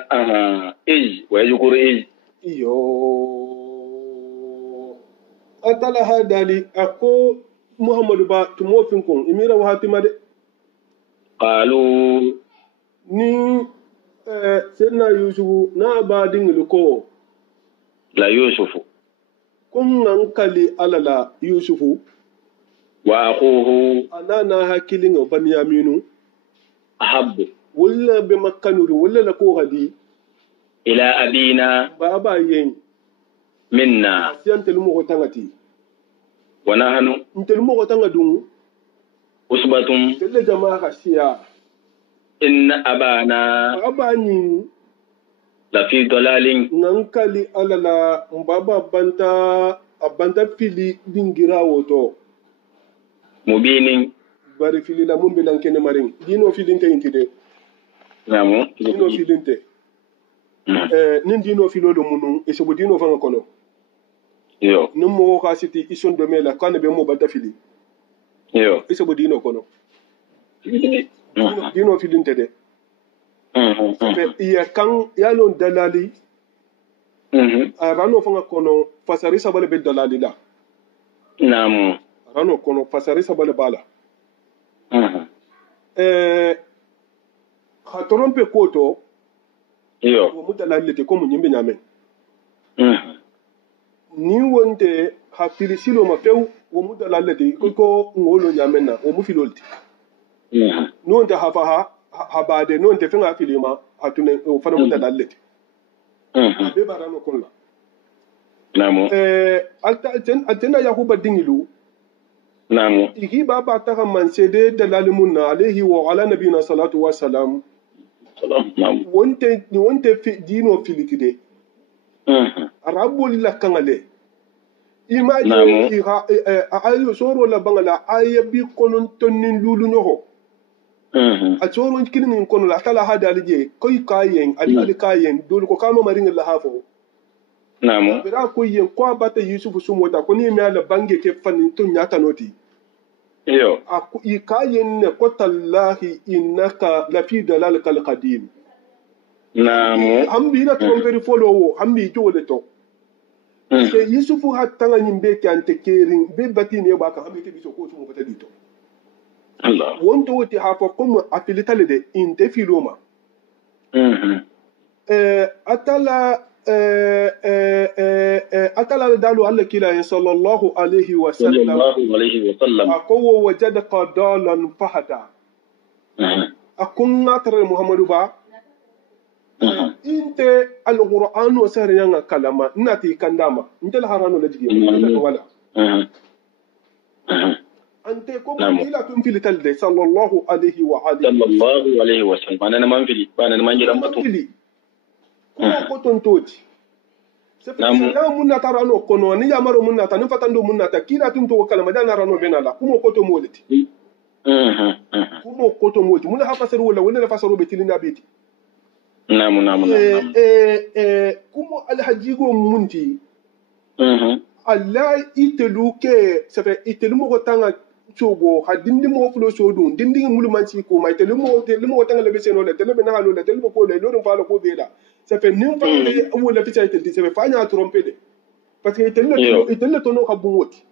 wa yadhkuru iyo atala hadali ako muhammadu ba tumofin kun imira wa hatima de qalu ni senna yusufu na ba dingilu ko la yusufu kun nan kali alala yusufu wa aquhu anana hakilin banyaminu ahabbu wala be makkanuri wala la ko hadi ila abina baba yen minna asiyantel mo ko tangati wa nahnu intel mo ko tangadun usbatun telle jamaa khashiya inna abani la fi dalalin nankali alala mbaba banta fili dingira woto mubinin bari fili la mun bilan kene marin dino filinte intide namu dino filinte nin dino filolo munu esebo dino fanga kono yo nin mo ka siti ison do mela kana be mo banta fili yo esebo dino kono dino filinte de iya kan yalon dalali rano fanga kono fasari sabale be dalali la namu rano kono fasari sabale bala ha trompe koto yo wo mudalali te ko mu nyimbe nyame ni wonte ha filisilo ma few wo mudalali te ko ngolo nyame na wo mu filolti non te ha bade non te fenga filima hatune o fana mudalali te be barano kono namu altena yakuba dingilu namu igi baba taka mansede dalalimunna alayhi wa ala nabiyina salatu wa salam namu wonte dino filitide arabul la kangale imaji ayo soro la bangala ayabi konon tonin lulu nyoho a soro kinin kono la tala hadalije koy kayen ali kayen dol ko kama marin la hafo namu bira ko yen ko bata yusufu sumota ko ni me ala bange ke fanin to nyata noti iyo ikayen ko tallahi innaka lafi dalalikal qadim namu hambi na tromperi follow hambi jole to se yusufu hatta nyimbe kante kerin be batini ba ka hambi ke biso ko tumo pata dito Allah wonto wote hafa comme afilitale de inte filoma atala atala dalu alla kila sallallahu alayhi wa sallam ako wajadaka dalan fahada akunna tare muhammadu ba inte alquran wa sariyanga kalama nati kandama intel harano lajigi wala ante ko ila tum filital de sallallahu alayhi wa sallam anana man fili banana man jiram batu ko tontoti c'est parce que là mun nata rano kono ni yamaro mun nata ni fatando mun nata kila tum to kalama dana rano benala kumo koto moleti kumo koto moleti mun ha fasaru wala fasaru betilina beti namu kumo alhajigo munti Allah iteluke ça fait itelu mo tanga chobo hadindi mo flo sodu dindi muluman ci ko may telu mo tanga le beseno le telu na lo le telu ko le lo fa ko bela ça fait nim fa le mo le fita itel ça fait fa nya tromper de parce que itelu to no ka bunwoti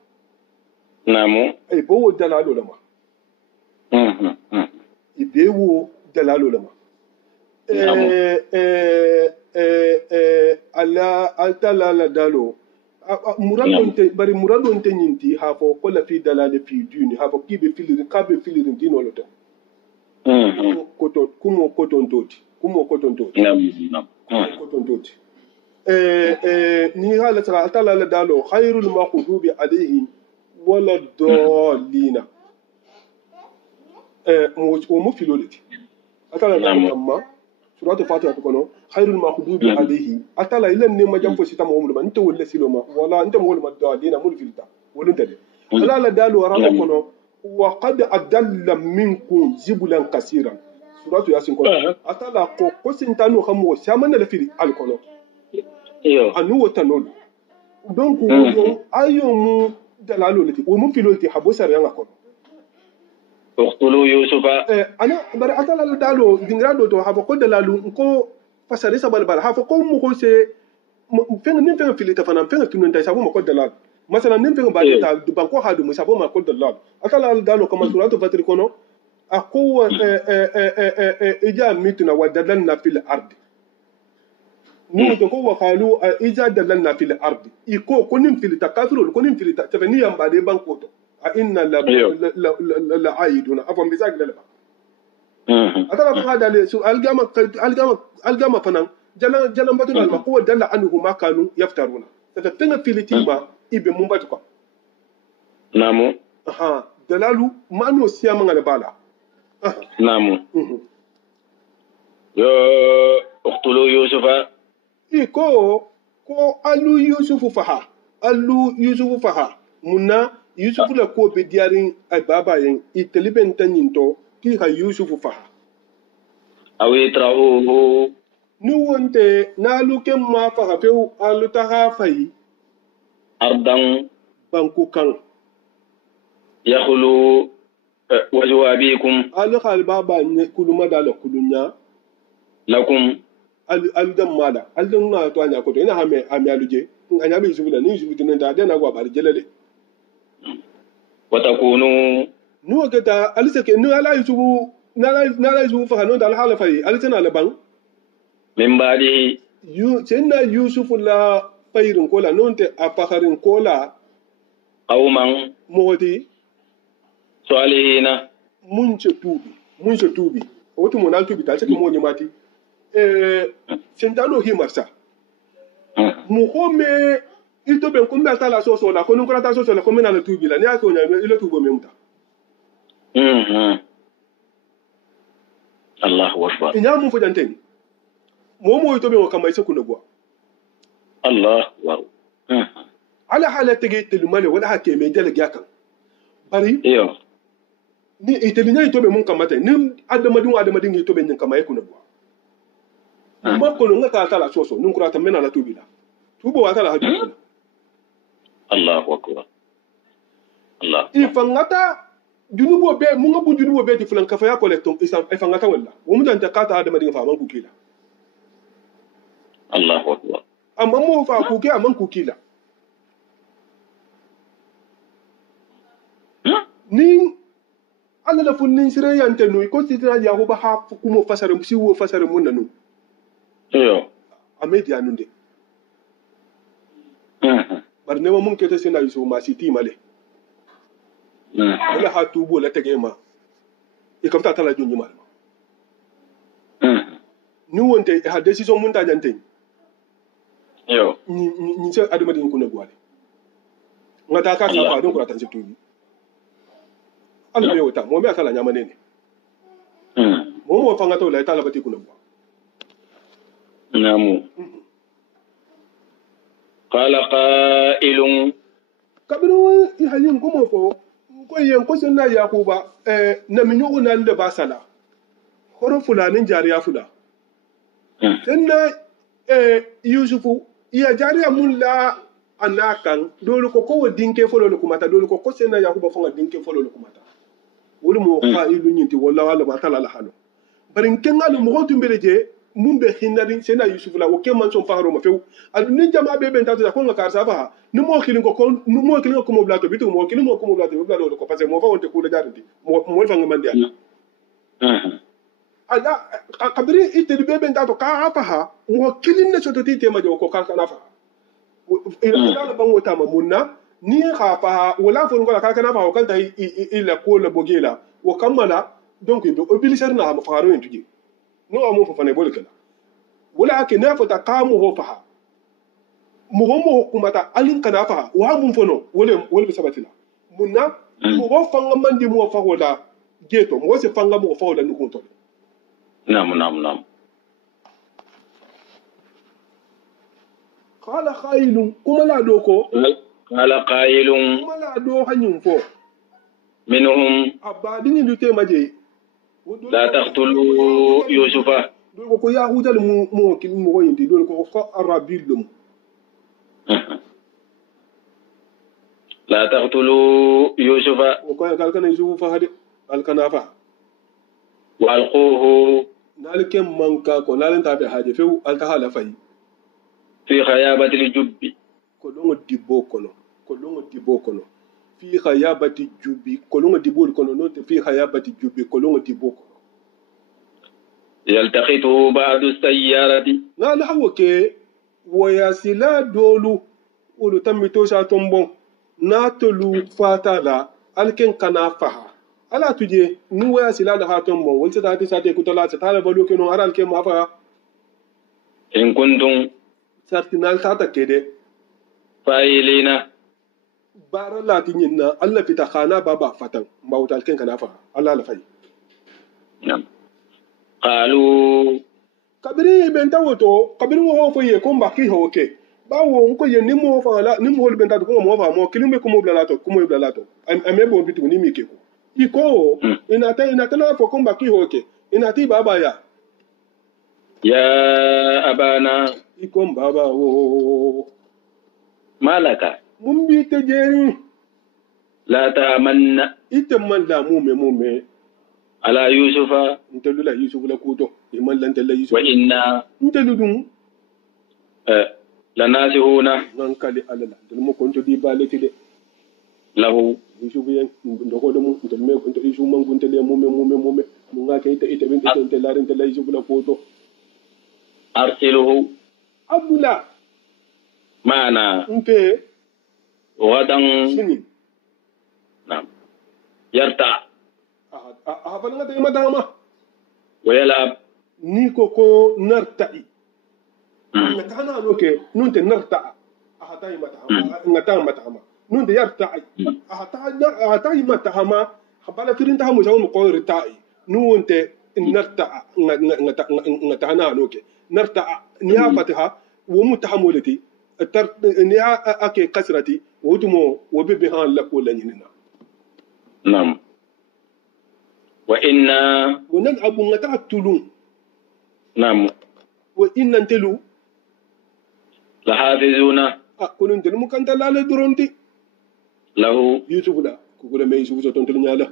namu e bo dalalo lama ibewo dalalo lama ala altala la dalo muradonte bari muradonte nyinti hafo ko la fi dalale fi duni hafo kibe filirin dino loto koton toti ni hala tara altala la dalo khairul maghdubi alayhi wala dallina mo filoleti altala la kamma suratu fatiha kono khairul maghdubi alayhi atala ila ne majam fo sita mo man to wala siloma wala nta mo wala dalina mo filta wala tade ala la dalu rama kono wa qad adalla minkum zibulan kaseeran suratu yasin kono atala ko sintanu khamo samana la fili al kono iyo anu wotanol donc wo ayo mu dalalu lati wo mu filolti habosar yanga kono اقتلوا يوسف انا بر اتلا دالو دينغرادو تو هافو كو دلالو نكو فساري سبال بال هافو كو مكو سي فين نين فين فيلي تفنان فين تنون تاي سابو مكو دلال مثلا نين فين باجي تا بانكو هادو مو سابو مكو دلال اتلا دالو كما سوراتو فاتري كونو اكو اجا ميتنا ودللنا في الارض نو تو كو وقالوا اجا دللنا في الارض يكو كونين فيلي تكاثرو كونين فيلي تفني يام بادي بانكو تو inna la aiduna afon bizak lelba atara fa hada su algama fanan jalan batun al maqwa dalla anhu ma kanu yaftaruna tafattana filitima ibe mun batu ko namu dalalu manu siyama ngala bala namu yo uqtulu yusufa ko alu yusufu faha munna yusufu la ko be diarin ay baba yen iteliben tanyinto ki ha yusufu faha awi trahu ni wonte na luke ma faha feu alu taha fai ardan banku kan yakhlu wajhu abikum alu khal baba ne kuluma dala kulunya lakum al dam mala al dam na to anya ko to ina ha me aluje anya be yusufu da ni yusufu tinenda de na gwa bar jelele watakunu nuwa gata alisake nu ala yusufu nala yusufu fa hanon dal hala fay alisana la bang min badi senna yusufu la fayrin kola nonte afaharin kola qauman modi salihina munche tubi otu monal tubi ta sake mo nyamati sentano himarsa mu home ito ben kumbe atala soso la kono kora ta soso la komena la tubi la ni ako nya ile tubo memta Allahu akbar ina mu fujanten mo ito ben kama ise kuna gwa Allah wa ala halata ge telumale wala hake me dele gyakan bari iyo ni itelinya ito ben mun kamata ni adamadin ito ben kama yakuna gwa mo kono ngata atala soso nun kura ta mena la tubi la tubo atala hadisi Allahu akbar Allah ifangata junubo be mun ga bu junubo be ti fulan kafa ya collecton isa e fanga ta walla wo mun dan ta kata hada madin fa man ku kila Allahu akbar amma mo fa ku ke amman ku kila ni alla la funnin sire yante no ko titina ya ko ba ha ku mo fasare si wo fasare mun nanu yo amedi anunde bar ne mun ke ta sina yuso ma siti male wala ha tubo la tege ma e kam ta tala jonyi mal ni wonte ha decision mun ta jante yo ni se adama din kuna gwale ngata ka sa fa don ko tan se tubi Allah me wota mo me akala nyama nene mo fanga to la tala bati kuna gwa namu qala qailun kabiru ihalin kuma fo ko yen ko sunna yakuba na minyo na le basala horo fulanin jariya fula sanna yusufu iya jariya mun la anakan dole ko dinke folo kumata dole ko sunna yakuba fonga dinke folo kumata wolu mo khailu nyinti wala wala ma tala la halo barin kengalu mo tumbere je mun be hinari sena yusuf la woke man son faharo ma few adu ni jama be ben tatu ko ngaka safa ni mo kilin ko ni mo kilin ko mo blato bitu mo kilin ko mo blato blato ko parce que mo fa wonte ko la jarti mo fa ngamandi alla ala kabiri ite be ben tatu ka afa mo kilin ne soto tite ma jo ko ka kana fa ila ban wota ma munna ni khafa wala fon ko la ka kana fa ko kanta ila ko la bogela wo kamala donc be obilisar na ma faharo en tuje no amu fa fane bol kala wala ake na fata kamu ho fa mo kumata alin kana fa wa mun fono wala be sabatila munna mo fanga mandi mo fa wala geto mo se fanga mo fa wala ni kunto nam qala khailun kuma la doko qala qailun kuma la do hanyum fo minhum abadini lute maje la taqtulu yusufa dole ko yahuda mo kin mo yindi dole ko arabil dum la taqtulu yusufa ko kalkana yusufa hade alkana fa wa alquhu nalken manka ko nalen ta be haje few alta hala fayi fi khayabati aljubbi ko longo dibbo kono fi khayabati jubbi ko longo dibbo kono non fi khayabati jubbi ko longo dibbo kono yaltaqitu ba'du sayyarati na la hawoke wayasila dolu ulu tamito sha tombon na tolu fatala alken kana faha ala tuje ni wayasila da haton bon wonta ta sate kutala ta tala balo kenon aral ke ma fa in kuntum sartinal ta kede fa'ilina bara latin na Allah fita khana baba fatan bauta alken kana fa Allah la fai nam qalu kabiri benta woto kabiri wo fo ye ko mbaki hoke bawo nko ye ni mo fa la ni mo benta ko mo fa mo kilime ko mo blalato ko mo blalato ame bo bitu ni mi keko iko inata na fo ko mbaki hoke inati baba ya abana iko baba wo malaka mun bi te jeri la ta'manna itamman da mume ala yusufa ntelula yusuf la kuto iman lan tella yusuf wa inna nteludum lanasihuna nan kali alala dum mo konto di baleti de lahu yusuf yen ndoko do mo ndem me konto yusuf man guntele mume mu ngake ite ben ite larin tella yusuf la kuto arsiluhu abdullah mana nke wadan sini nam yarta aha falanga de madama ويلعب نيكو نرتعي نتانا لوكي نونت نرتع أهتاي متهما نتانا متهما نونت يرتعي أهتاي متهما حبلا فرين تهمو جاون مقوي رتعي نونت نرتع نتانا لوكي نرتع نيافتها ومتحملتي نيا أكي كسرتي ودمو وبيبهان لك ولا يننا نعم وإنا ونلعب نتعتلون نعم وإن ننتلو لحافظون كنون تلو مكان تلالة درونتي له يوسف لا كوكولا ما يوسف ستون تلو نيالا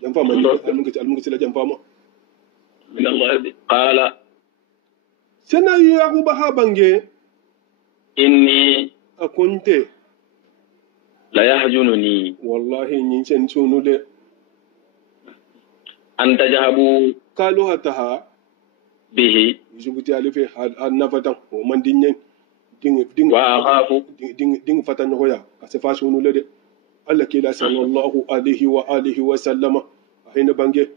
jam fama almungi sila jam fama من الله قال sena yaku baha bange إني akonte لا يحزنني wallahi nyin sen sunu de أن تذهبوا kalu hataha به yusubuti alife nafatan o man dinyen ding وأخاف ding fatan hoya kasefa sunu le de Allah kila sallallahu alaihi wa sallama ahina bange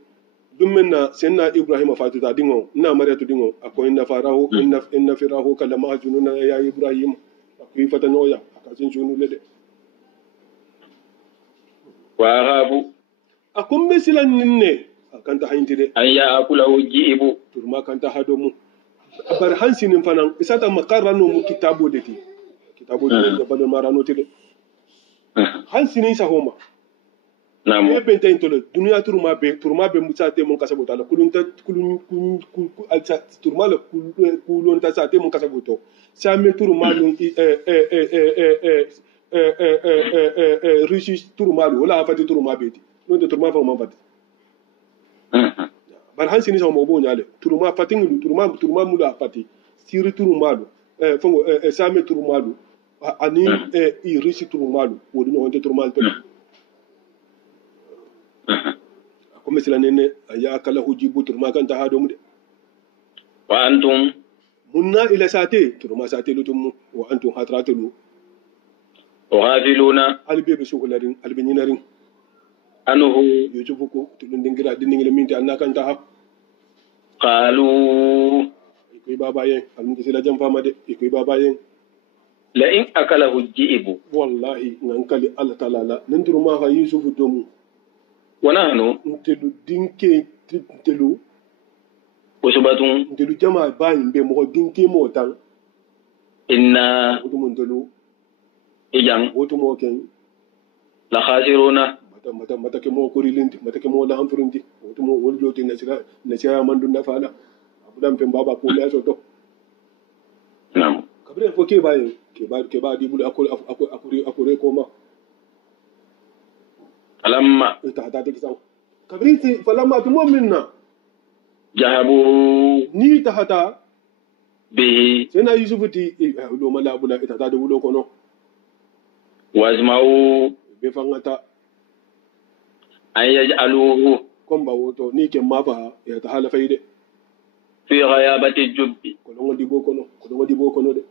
dummenna senna ibrahima fatuta dingo na mariyatu dingo ako inna farahu inna firahu kalama jununa ya ibrahim ako fatan hoya akasin sunu le de وأخاف akum mesilan ninne akanta hayinti de أن يأكله الذئب turma kanta hadomu bar hansinin fanan isata makarrano mu kitabo de ti kitabo de balo marano ti de hansinin sa homa نعم e benta intolo dunya turma be musate mun kasabo tala kulunta kulun alsa turma la kulun ta sate mun kasabo to same turma lu rishi turma lu wala fati turma be ti non de turma fa man fati bar hansini sa mo bo nyale turuma fatingu turuma mulu afati siri turumalu fongo same turumalu ani i risi turumalu wodi no wonte turumalu to ko mesela nene ya kala hujibu turuma kan ta hado mude wa antum munna ila sate turuma sate lutum wa antum hatratulu ghafiluna albe shughularin albininarin anhu yujubuko tulundingira diningile minti annaka ta ha qalu ikoy baba yen almundi sila jam fama de ikoy baba yen la in akalahu jibu wallahi ngankali Allah taala la nanduru ma fa yusufu domu wa nahnu ntelu dinke ntelu usbatun ntelu jama bayin be mo dinke mo tan inna wutu mo ntelu ijan wutu mo ken la khasiruna mata ke mo korilinti mata ke mo la amfurinti wutu mo woljoti na sira mandu na fala abudan pe baba ko le so to nam kabre fo ke bayin ke ba di bulu akure ko ma alamma ta kisaw kabriti falamma tu'minna jahabu ni tahata bihi sena yusufuti do mala bula ita ta wulo kono wazma'u be fangata an yaj'aluhu komba woto ni ke mafa ya ta hala faide fi ghayabati jubbi ko ngodi bo kono de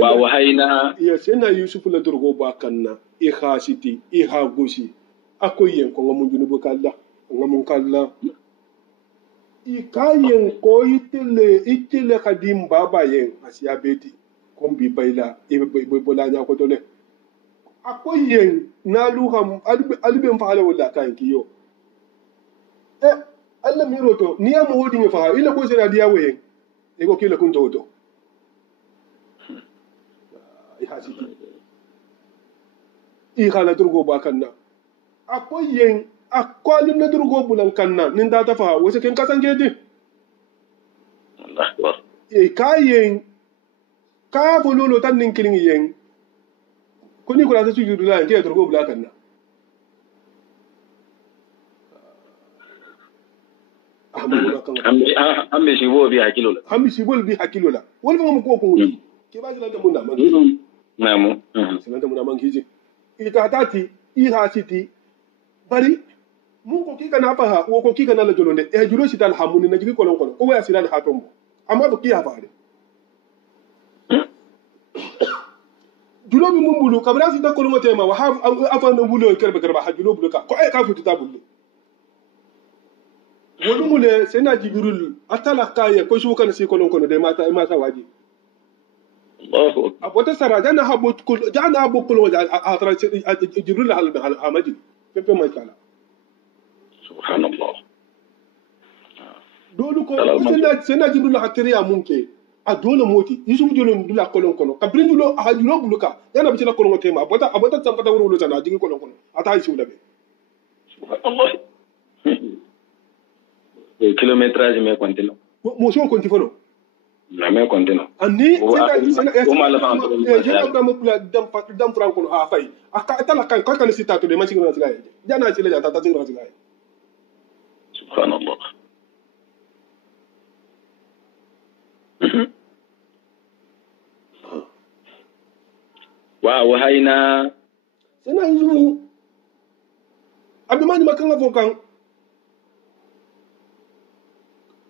wa wahayna ya sena yusufu la durgo ba kanna i khasiti i ha goshi akoyen ko ngamun junubu kala ngamun kala i kayen ko itele kadim baba yen asiya beti kombi bayla e bola nya ko tole akoyen nalu ham albe mfaala wala kan kiyo alla miroto ni am hodi ngi fa ila ko sena diya wen e ko kila kun to i hasiti i khala durgo ba kanna akoyen akwali na durgo bulan kanna nin da ta fa wasu kin kasange din Allahu akbar kayen ka bololo tan nin kilin yen ko ni ko la su yudu la ke durgo bulan kanna ambe shi bo bi hakilo la hammi si bol bi hakilo la wol mo ko woni ke ba jila da mun da man namu silanta mun da man kiji ita tati i hasiti bari mun ko kika na faha wo ko kika na la jolonde e julo sital hamuni na jigi kolon kolon ko waya silal hatombo amma ko kiya faade julo bi mun bulu kabra sita kolon tema wa ha afa no bulu kerbe kerba ha julo bulu ka ko e ka futu tabulu wonu mule sena jibril atala kaye ko shuka na si kolon kolon de mata waji Allahu akbar abota sara jana habut kul jana habut kul wa atra jibril hal hamaji pepe mai kala subhanallah dolu ko sena jibril hakiriya munke a dole moti yusuf jolo dula kolon kono kabrin dulo a julo buluka yana bicina kolon tema abota tampata wuro tana jigi kolon kono ata yi sulabe subhanallah kilométrage me kontino mo so konti fono mais continue ani o ma la fa to je abra mo pula dam franco ha fay aka tala kan ko kan sita to de ma sigro sigay jana ci la ta sigro sigay subhanallah wa wahayna sena yuzu abimani makanga vokan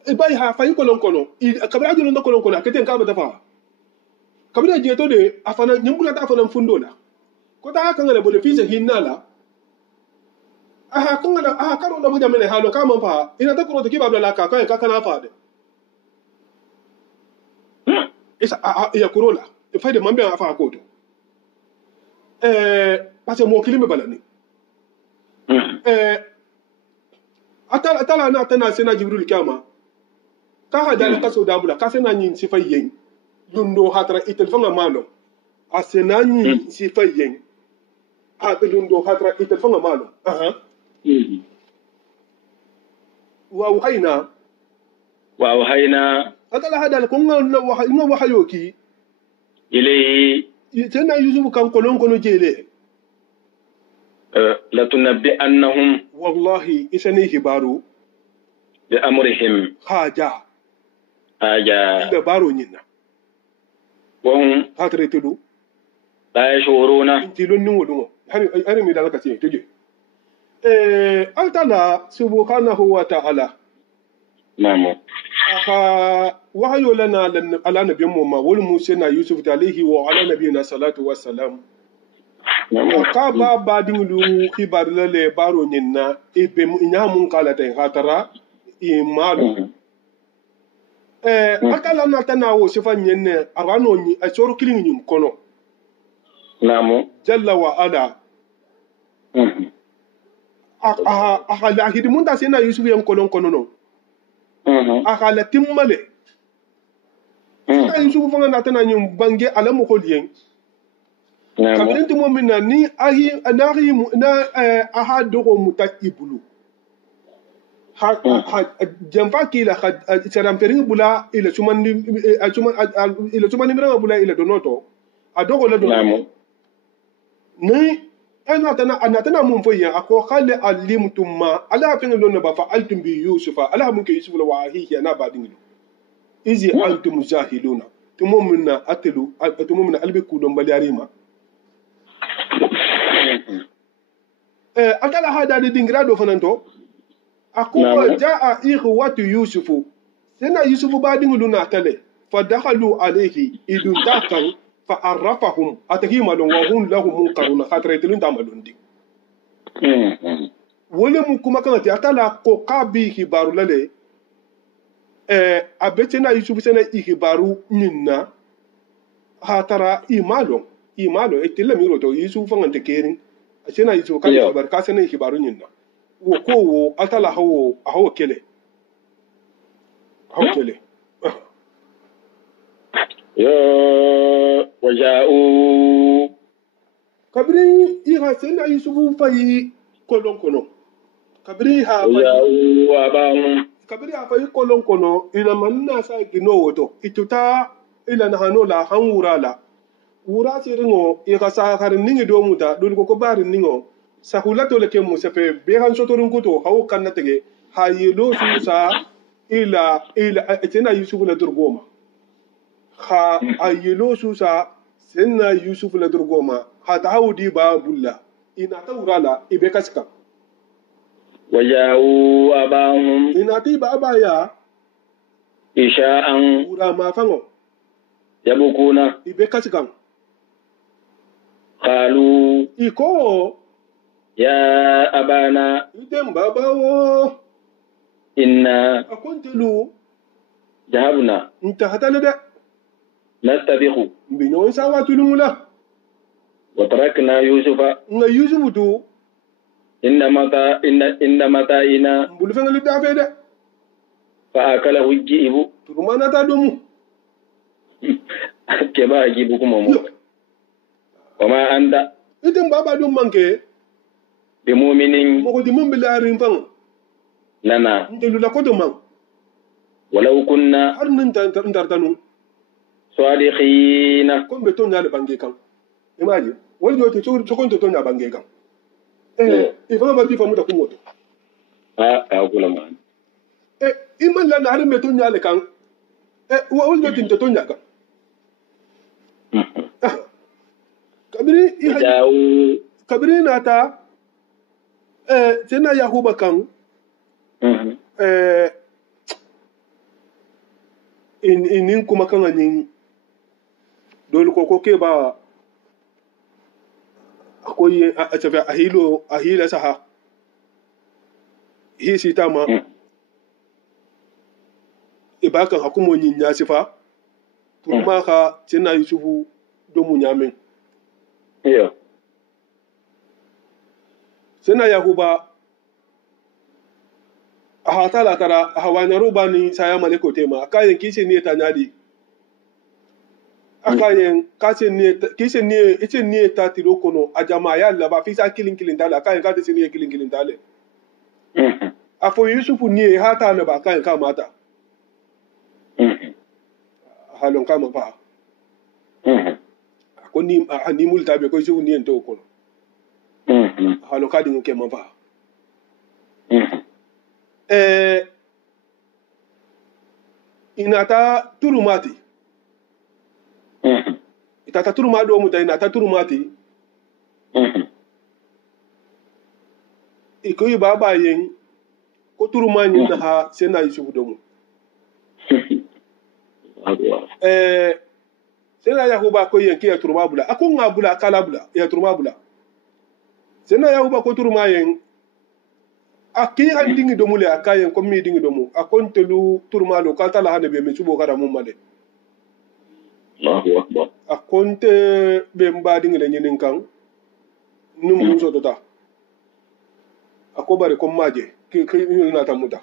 e bay ha fay ko lon kono kabra jolo ndo kolon kono akete ka ba dafa kabra je to de afana nyambula ta afana fundo la ko ta kan ngale bole fise hinala aha kan ngala aha karo ndo mujamene mene halo kama fa ina ta kuro to kiba bla ka ka kana fa de isa ya kurola e fay de mambe afa ko to parce que mo kilime balani atala na tana sena jibril kama ka ha dal kaso dabula ka sena nyin sifay yen lundo hatra itel fanga malo a sena nyin sifay yen a lundo hatra itel fanga malo aha wa wahayna atala hadal ko ngol wahayoki ilayhi tena yusufu kan kolon kono jele la tunabbi annahum wallahi isani hibaru bi amrihim haja da baro nyina wa hum hatretudu la yashuruna tilon ni wodungo hari mi dalaka ci tuje altala subhanahu wa ta'ala namo aka wahayo lana ala nabiyyin mu ma wal musa na yusuf alayhi wa ala nabiyina salatu wassalam ka ba dinglu khibar le baro nyinna ibe nya mun kala tay hatara imalu akala na tanawo sifa nyenne arano ni asoro kilin nyum kono namo jalla wa ala la hidimun ta sena yusuf yan kolon kono no akala timmale yusuf fanga na tana nyum bange ala mo kolien kabrin timo minna ni ahi anari na aha dogo mutakibulu ha jamfa kila saram perin bula ila chumani ila chumani mira bula ila donoto adogo la dono ni anatana mun foya ako khale alimtum ma ala fin lonna ba fa'altum bi yusufa ala mun ke yusuf la wahihi ana badingilu izi antum jahiluna tumumna atelu tumumna albi kudon baliarima atala hada de dingrado fananto akuwa jaa ikhwatu yusufu sena yusufu badingulu na tale fadakhalu alayhi idun dakan fa arrafahum atahima don wa hum lahum munkaruna khatraytilun tamalundi wole mu kuma kan ti atala ko kabi hibaru lale abetena yusufu sena hibaru ninna hatara imalo etilla miro to yusufu fangante kerin sena yusufu kan hibaru ka sena hibaru ninna wo ko wo atala hawo kele waja'u kabri iha sena yusufu fayi kolon kono kabri ha waja'u abahum kabri ha fayi kolon kono ila manna sa gino woto ituta ila na hanola hanwurala wura siringo iha sa harin ningi do muta dul ko barin ningo sahulato leke mu sefe be han sotorun kuto hawo kanna tege hayelo susa ila tena yusufu la durgoma ha ayelo susa senna yusufu la durgoma ha taawdi ba bulla ina tawrala ibe kaska waja'u abahum ina ti ba baya isha'an ura ma fango yabukuna ibe kaska qalu iko ya abana idem babawo inna akuntilu jahabna intahatana da nastabiqu bino sawa tulumula wa tarakna yusufa nga yusufu tu inna mata ina mbulu fenga li dafe de fa akala hujjibu turumana ta domu keba ajibu kuma mu wa ma anta idem baba dum manke bi mu'minin mo ko di mum bilarin fang lana ndelu la ko do man walau kunna har nan tartanu صادقين كم بتون يا بانجي كان imagine wani yo te chokon to tonya bange kan ifama ba ti famu ta kumoto kula man iman la na harin beton ya le kan wani yo tin to tonya kan kabiri na ta tena yahuba kan inin kuma kan anin dole ko ke ba akwai a tafi a hila saha hi sita ma ibakan hakumonin ya sifa turma ka tena yusufu domin yamin iyo sena yahuba a hatala tara a hawanyaro ba ni saya maleko tema kayan kishi ne ta nyadi akayen kishi ne ice ne ta tiro kono a jama'a ya laba fi sa kilin dale akayen ka ta ne kilin dale a fo yusufu ne hata na ba akayen ka mata halon kama fa ko ni multa be ko yusufu ne to kono halon ka dingo ke man fa inata turumati itata turuma do muta inata turumati ikoyi baba yen ko turuma ni na ha sena yusufu do mu sena yahuba ko yen ki ya turuma bula akon ngabula kala bula ya turuma bula sena yahuba ko turuma yen aki an dingi domu le akayen ko mi dingi domu akon telu turmalo ka tala hande be me subo kada mum male Allahu akbar akon te be mba dingi le nyinin kan num mun so tota akobare ko maje ki nyul na tamuta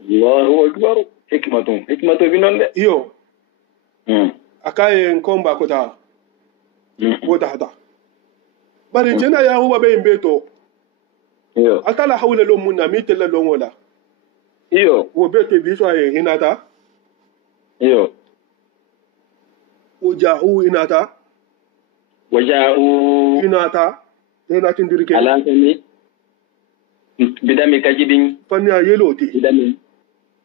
Allahu akbar hikmatu binon de iyo akayen ko mba ko ta ko ta hata bari jena ya huwa be mbeto iyo atala hawle lo munna mi tella lo ngola iyo wo bete biso ay inata iyo waja'u inata ina tindirike ala kami bidami kajibin fanya yeloti bidami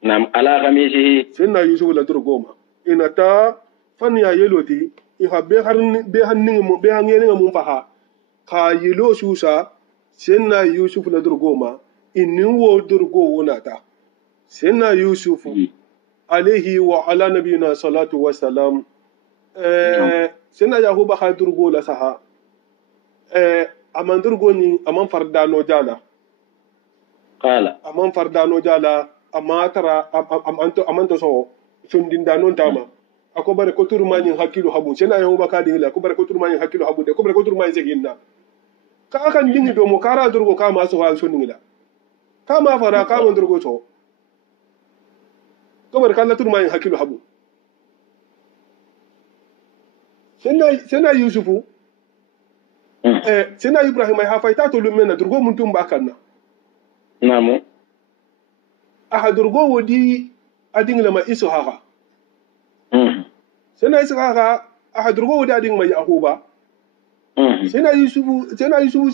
nam ala khamisi senna yusuf la turgoma inata fanya yeloti iha be hanning mo be hangene mo faha ka yelo susa senna yusuf la durgoma inin wo durgo wonata senna yusuf alayhi wa ala nabiyina salatu wassalam senna yahuba ha durgo la saha aman durgo ni aman fardano jala qala aman fardano jala amatara amanto so sundindano tama ako bare ko turmani hakilu habu senna yahuba ka dingila ko bare ko turmani hakilu habu de ko bare ko turmani seginna ka akan dingi domo kara durgo ka masu ha so ningila ka ma fara ka mon durgo to ko bar kala turma yin hakilu habu sena yusufu sena ibrahim ay hafaita to lumena durgo mun tumba kanna namu aha durgo wodi adingla ma isu haha sena isu haha aha durgo wodi adingma yahuba sena yusufu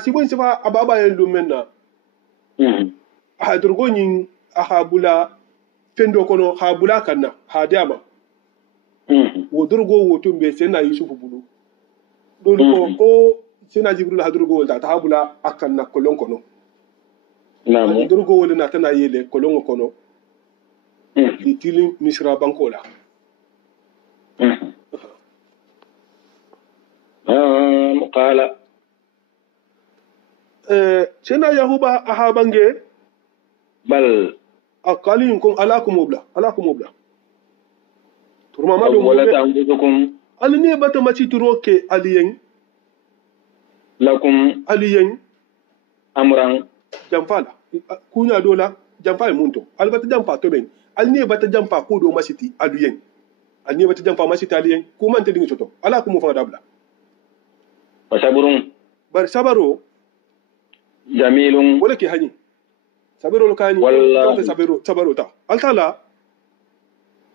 sibo sifa ababa yen lumena aha durgo nyin aha bula fendo kono ha bula kanna ha diama wo durgo wo tumbe sena yusufu bulu dole ko sena jibril ha durgo wolta ta bula akanna kolon kono namu durgo wolina tana yele kolon kono itili misra bankola qala sena yahuba aha bange bal akalin kun alakum mubla turma ma do wala ta'budukum alini bata maci turoke aliyen lakum aliyen amran jamfala kunya dola jamfa munto albata jamfa to ben alini bata jamfa ko do masiti aliyen alini bata jamfa masiti aliyen ko man te dingi soto alakum mu fa dabla wasaburun bar sabaro jamilun wala ki hani sabaro kani wallahi sabaro ta altala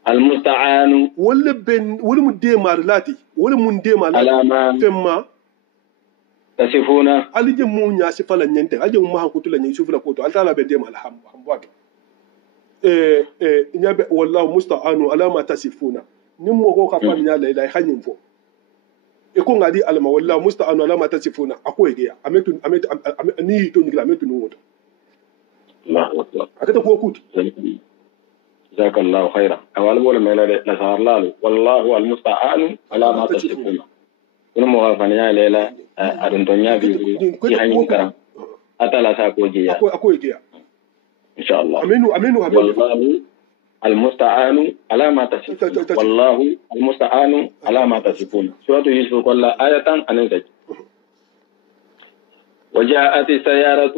المستعان ولا بن ولا مديمار لاتي ولا منديمار على ما فما تصفون ali je mu nya si fala nyente aje mu han kutula nyi sufla koto altala be dem alham hambato nyabe wallahu musta'anu ala ma tasifuna nimmo ko ka fa nya la ilaha hanyim fo e ko ngadi alma wallahu musta'anu ala ma tasifuna ako egeya ametu ni to nyigla ametu no woto الله أكبر akata ko kuti جزاك الله خيرا أول بول ميلا نصار لالو والله المستعان على ما تصفون كل مغافنة ليلة أدنتونيا في هني كرام أتلا ساكوجيا ako egeya إن شاء الله amenu والله المستعان على ما تصفون والله المستعان على ما تصفون سورة يوسف كل آية أنزل وجاءت سيارة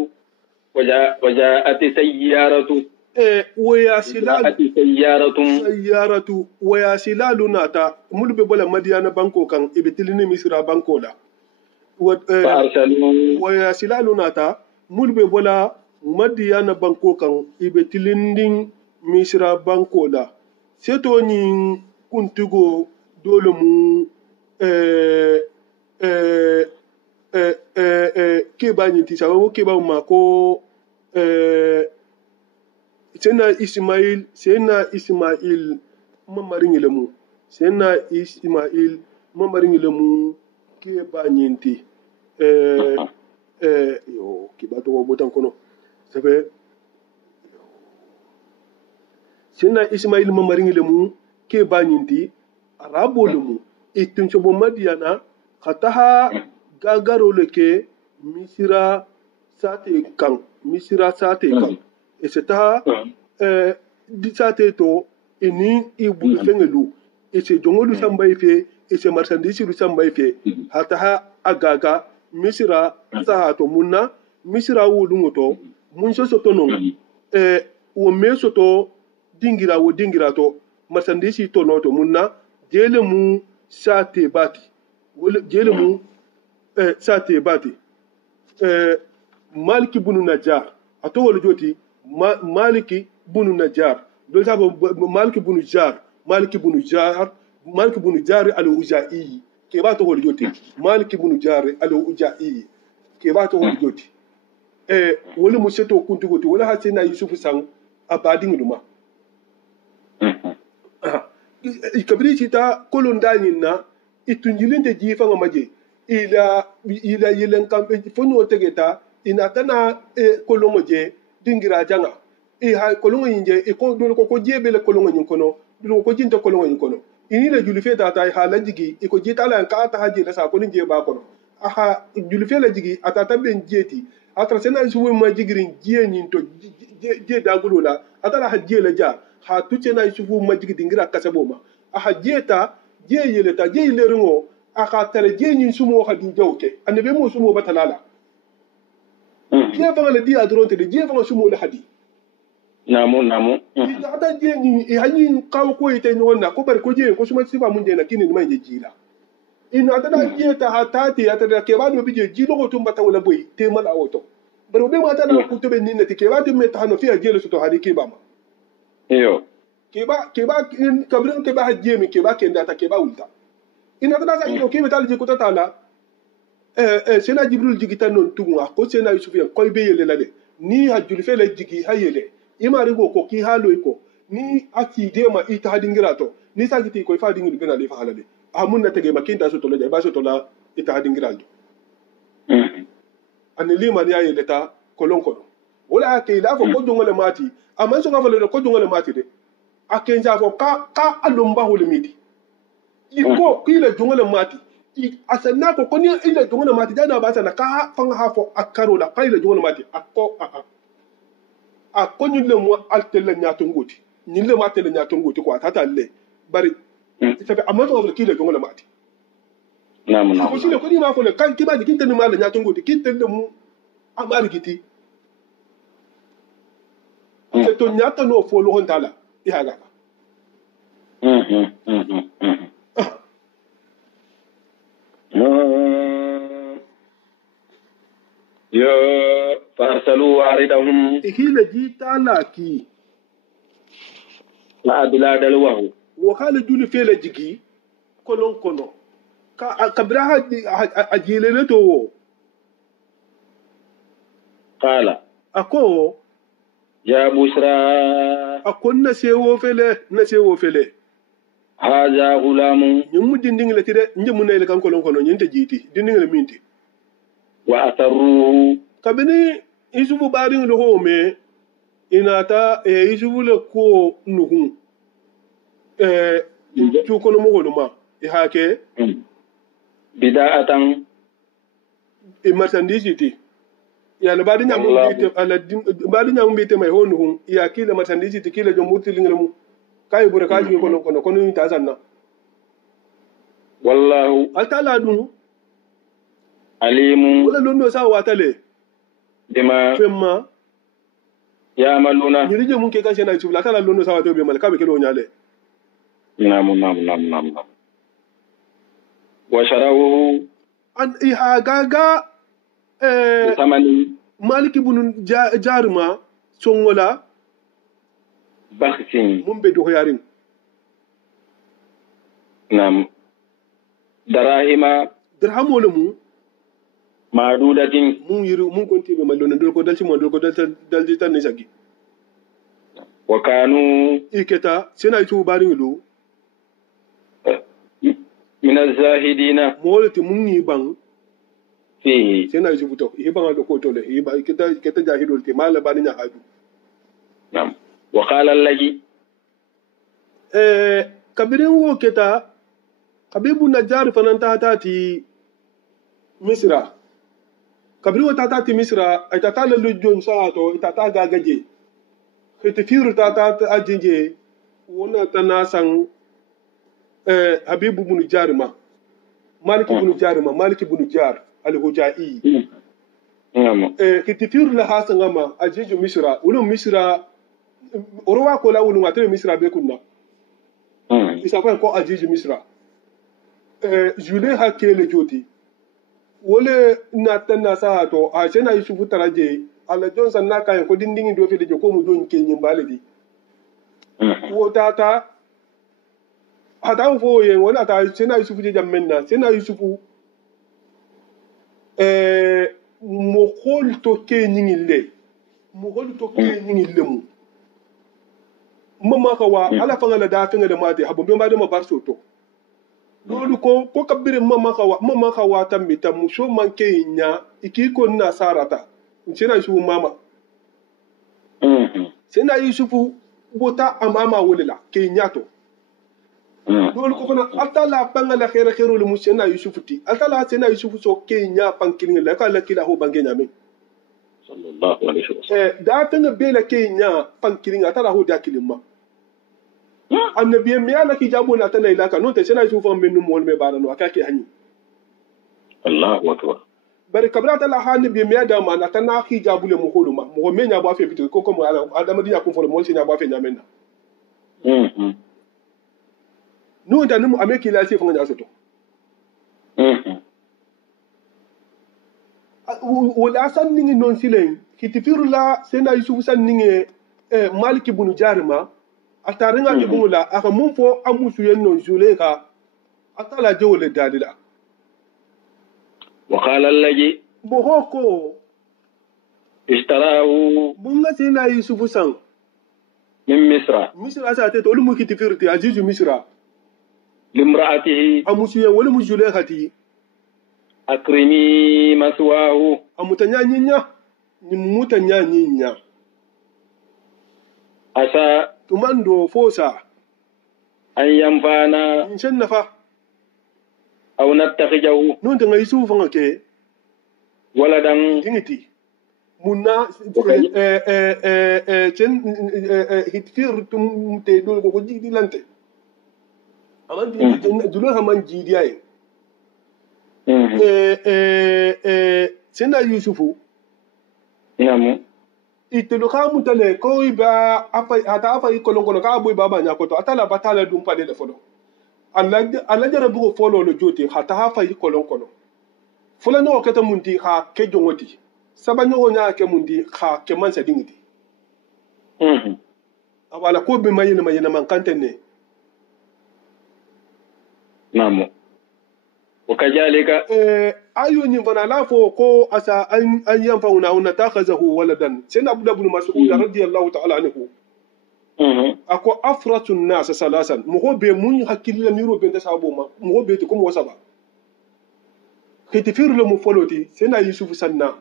sayaratu waya silalu nata mulbe bola madiana banko kan ibitilini misra banko la waya silalu nata mulbe bola madiana banko kan ibitilini misra banko la seto ni kuntugo dole mu ke ba ni ti sawo ke ba ma ko sena Ismail mamarin ilmu sena Ismail mamarin ilmu ke ba nyinti yo ke ba to botan kono sabe sena Ismail mamarin ilmu ke ba nyinti arabo ilmu itun so madiana khataha gagaro leke misira sate kan et c'est disate to ini ibu fengelu et c'est dongolu sambay fe et c'est marchandise lu sambay fe hata agaga misira sa to munna misira wulu ngoto mun so to non wo me so to dingira to marchandise to no to munna jele mu sate bati wala jele mu sate bati maliki bunu najar ato wala joti maliki bunu najar do sabo maliki bunu jar maliki bunu jar al ujai ke ba to wala joti maliki bunu jar al ujai ke ba to wala joti wala mu seto kuntu goti wala hasina yusuf sang abadin luma kabri cita kolon danin na itunjilinde jifa ngamaje ila yelen kambe fonyo tegeta ina tana kolongo je dingira janga ha kolongo yinje ko do ko jebele kolongo nyin kono do ko jinta kolongo nyin kono ini la julife da ta hala jigi ko jita la ka ta haje da sa ko nje ba kono aha julife la jigi atata ben jeti atra sena su ma jigirin je nyin to je da gulola atala haje la ja ha tuce na su ma jigi dingira kasabo ma aha jeta je yeleta je yilerungo aka tare je nyin sumo hadi jawke annabe mo sumo batalala je fanga le dia dronte de je fanga sumo le hadi namu ita je nyin e hanyin kaw ko ite nyonna ko bar ko je ko suma sifa mun je na kinin mai je jila ina ta da je ta hatati ata da ke ba do bije jilo ko tumba tawla boy te mal awoto baro be mata da ku to be ninna te ke ba te meta hano fiya jelo to hadi ke ba ma iyo ke ba kabrin ke ba hajje mi ke ba ke ndata ke ba ulta ina tana sa ino kebe tali jikuta tala sena jibril jigita non tunga ko sena yusufiyan koy be yele lale ni hajjul fele jigi hayele imari go ko ki halo iko ni aki dema ita hadingira to ni sa giti koy fa dingiru gana le fa halale amun na tege makinta so to le ba so to la ita hadingira do an lima ni ayele ta kolon kono wala ke la fo ko jongole mati aman so ngafale ko jongole mati de akenja fo ka alumba hulmiti iko kila jongole mati asanna ko koni ila jongole mati dana ba sana ka fanga hafo akaro la kila jongole mati akko a konyu le mo altelle nyato ngoti ni le matele nyato ngoti ko tata le bari tabe amato ko kila jongole mati namu ko sile ko ni ma ko le kan kiba di kinte ni mala nyato ngoti kinte le mu amari giti se to nyato no fo lo hontala ihaga فأرسلوا واردهم إهلا جيتا لكي la bila dal wahu wo kala juli fele jigi kolon kono ka kabra ha jilele to wo qala ako ya busra akon na sewo fele haja gulamun nyimu dindingile tide nyimu nele kan kolon kono nyinte jiti dindingile minti wa asarruhu kabini isubu barin lo home inata isubu le ko nuhu tu kono mo holuma hake bida'atan marchandise ti ya badi nyamu bite ala badi nyamu bite mai honu ya kila marchandise ti kila jomurti lingiremu kai bure kaji kono ta sanna wallahu altala dun alimun wala londo sa watale bima femma ya maluna nyirije mun ke kan shena tubla kala londo sa watale be mal kabe kelo nyale nam wa sharawu an ihagaga tamani maliki bunun jaruma songola bakhsin mun be do yarin nam darahima dirhamole mu madudatin mun konti be malon dol ko dalci mo dol ko dalci tan ni sagi wa kanu iketa sena itu barin lu min az-zahidina molati mun yi ban fihi sena itu buto yi ban do ko tole yi ba keta jahidul te mala bani nya hadu nam wa qala allazi kabirin wo keta kabibu najjar fananta tati misra kabiru tata ti misra ay tata la lujon saato tata gagaje khiti firu tata ajinje wona tanasan habibu bunu jarima maliki bunu jar al-hujai khiti firu la hasangama ajiju misra wulu misra orwa ko la wulu ngate misra be kunna isa ko ajiju misra jule hakele joti wole na tanna sa to a sena yusufu taraje ala johnson na kayan ko dindingi do fe de ko mu don kenyin balidi wo tata hata fo ye wala ta sena yusufu je jammenna sena yusufu mo hol to kenyin le mo hol to kenyin le mu mama kawa ala fanga da fanga da mate habon be ma da ma barso to lolu ko kabire mama kawa tambita muso manke nya iki ko na sarata sina yusufu mama sina yusufu bota amama wolila ke nyato lolu ko na atala panga la khairu lu musina yusufu ti atala sina yusufu so ke nya pankilin la kala kila ho bange nyame sallallahu alaihi wasallam da tanga bela ke nya pankilin atala ho da kilima annabiye me ala ki jabo na tana ilaka non te sena yusufu amenu mol me barano akake hanyi Allahu akbar bari kabra ta la hanni bi me da ma na tana ki jabo le mo holuma mo me nya bo afi bitu ko mo ala adama dinya ko folo mo nya bo afi nyamenna no da nimu ameki la se fanga soto wala san ningi non silen kitifiru la sena yusufu san ningi maliki bunu jarima ataringa ke bungula aka mun fo amusu yenno zuleka atala jewle dalila wa qala allazi bohoko ishtarahu bunga sena yusufu san min misra sa te to lumu kitifirti azizu misra limra'atihi amusu yen wala muzuleka ti akrimi maswahu amutanya nyinya ni mutanya nyinya asa tumando fosa an yanfana inshan nafa aw nattakhijahu non tanga yusufu fanga ke waladan dingiti munna chen hitir tum te dol ko jidi lante aman dulo haman jidi ay sena yusufu namu itelu ka mutale ko iba ata ikolongono ka boy baba nyakoto atala batala dum pade de fodo alla jara bugo folo lo joti hata hafa ikolongono fula no keta mundi ha ke jongoti sabanyo nya ke mundi ha ke mansa dingiti awala ko be mayena man kantene namo wakadhalika ayu nyin fana la fo ko asa an yanfa una takhazahu waladan sayyidina abu ibn mas'ud radiyallahu ta'ala anhu ako afratun nas salasan mo be mun hakilla miro be sabo ma mo be to ko mo saba khitifir le mo foloti sayyidina yusuf sanna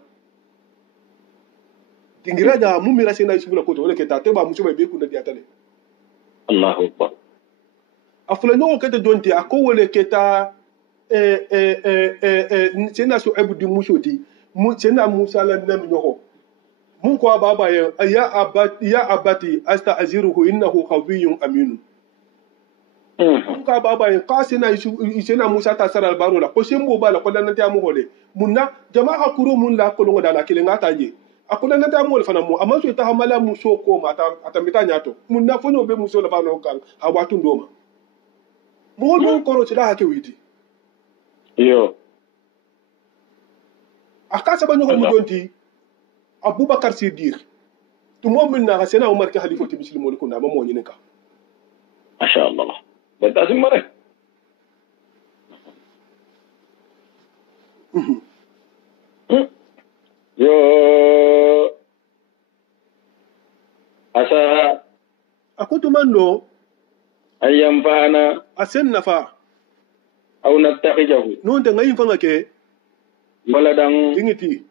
dingira da mun mira sayyidina yusuf la ko to wala ke ta te ba musu be ku na diatale Allahu akbar afula no ko te donti ako wala ke ta sayyidina su'aib di musoti sayyidina musa la nam ñoko mun ko baba ya abati asta'ziruhu innahu qawiyyun amin mun ko baba sayyidina musa ta saral baro la ko sembo bala ko dan ta mu hole munna jama'a kuro mun la ko ngoda la kilenga taje akuna nata mo le fana mo amaso ta hamala muso ko mata atamita nyato munna fonyo be muso la fana kan hawatu ndoma mo don koro ci da hake witi yo akasa banyo ko mudonti abubakar siddiq to mo min na sena umar ka halifoti muslimo ko na mo nyine ka masha Allah bada simare yo asa akutu mando ayyam fana asen nafa aw nattakhijahu non de ngayin fanga ke baladan dingiti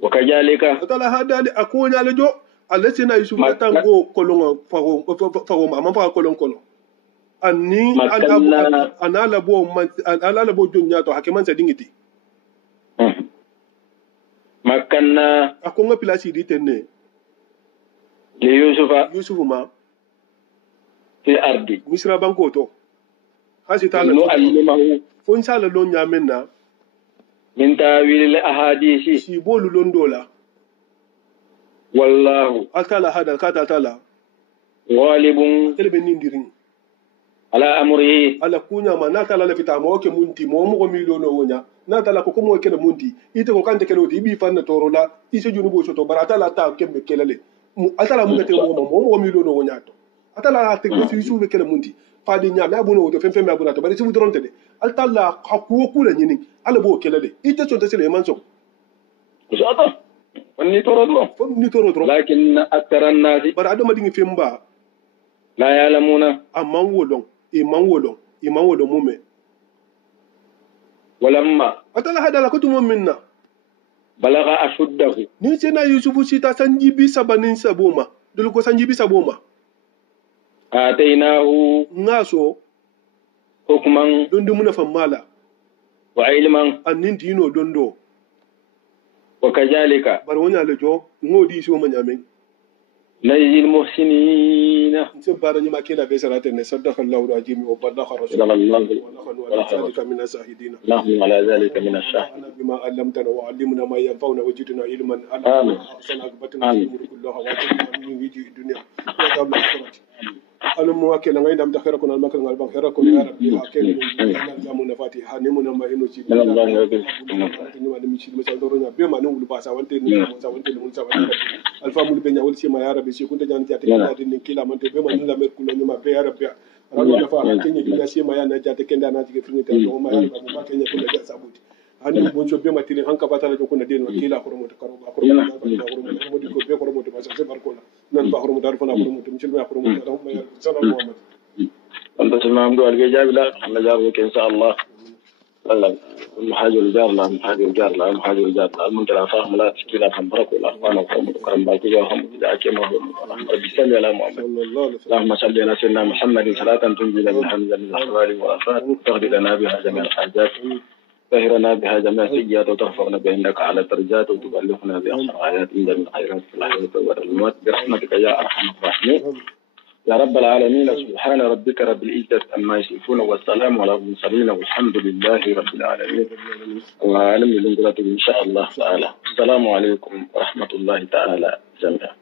wakadhalika atala hadali akonya lejo alesina yusuf tango kolongo fago mama fa kolongo anni anala bo jonya to hakeman sa dingiti makanna akonga pilasi di tenne li yusufa ma fi ardi misra banko to hasitala no alimahu fon sala lon nyamenna min tawil al ahadisi si bolu londola wallahu atala hada kata tala walibun telbe nindirin ala amrihi ala kunya ma na tala la fita mo ke munti mo mi lono wonya na tala ko mo ke munti ite ko kante kelo di bi fanna torola ise junu bo soto barata la ta kembe kelale atala mun te mo mi lono wonya to atala te ko si suube kele munti fadi nya na buno to femfe me abuna to bari si mudronte de altalla hakku kula nyini ala bo kelale ite to tesele man so usata wani torodro lakin akthara an-nas bara adama dingi femba la ya'lamuna amman wolon mume walamma atala hadala ko tumo minna balagha ashuddahu ni sena yusufu sita sanjibi sabanin saboma dul ko sanjibi saboma atainahu ngaso hukman dondo muna famala wa ilman annin dino dondo wa kadhalika bar wonya lejo ngodi so manyamen najzil muhsinina سبحان ما كنا بسرعة صدق الله العظيم وبلغ رسول الله ذلك من الشاهدين اللهم على ذلك من الشاهدين بما علمتنا وعلمنا ما ينفعنا وجدنا علما آمين أحسن عقبتنا في الأمور كلها وأجرنا من وجه الدنيا وعذاب الآخرة أنا مواكل عند أم دخيركم المكر البنك خيركم يا ربي هاكل من زمن فاتحة نمنا ما هنو شيء من الله يقول نما نمشي مسألة بما نقول باسا وانت الفامل بيننا ولسي ما يا ربي شيء كنت جانتي أتكلم كلا من بما نلا مركولا نما بيا ربي ربنا فاها كني دنيا شيء ما يانا جات كندا ناتي كفرني تلو ما يا ربي ما كني كل جالس أبودي أنا بونشو بما تيري هنكا باتلا جو كنا دين وكيلا خرمت كروب خرمت ديكو بيا خرمت بس سبار كولا نن بخرمت عرفنا خرمت مشل ما خرمت اللهم يا رب محمد أنت تمام دو الجواب لا أنا جاوبك إن شاء الله لا المحاجر الجار لا المحاجر الجار لا المنكر فاهم لا تشكيل فهم بركة لا أنا فهم كرم باقي جاهم إذا أكيد ما ربي صل على محمد اللهم صل على سيدنا محمد صلاة تنجينا من حمد من الأحوال والآفات تغفر لنا بها جميع الحاجات تطهرنا بها جميع السيئات وترفعنا بإنك على الدرجات وتبلغنا بأقصى آيات من جميع الخيرات في الحياة والموت برحمتك يا أرحم الراحمين يا رب العالمين سبحان ربك رب العزة عما يصفون والسلام على المرسلين والحمد لله رب العالمين وعلم بالانقلاب إن شاء الله تعالى السلام عليكم ورحمة الله تعالى جميعا.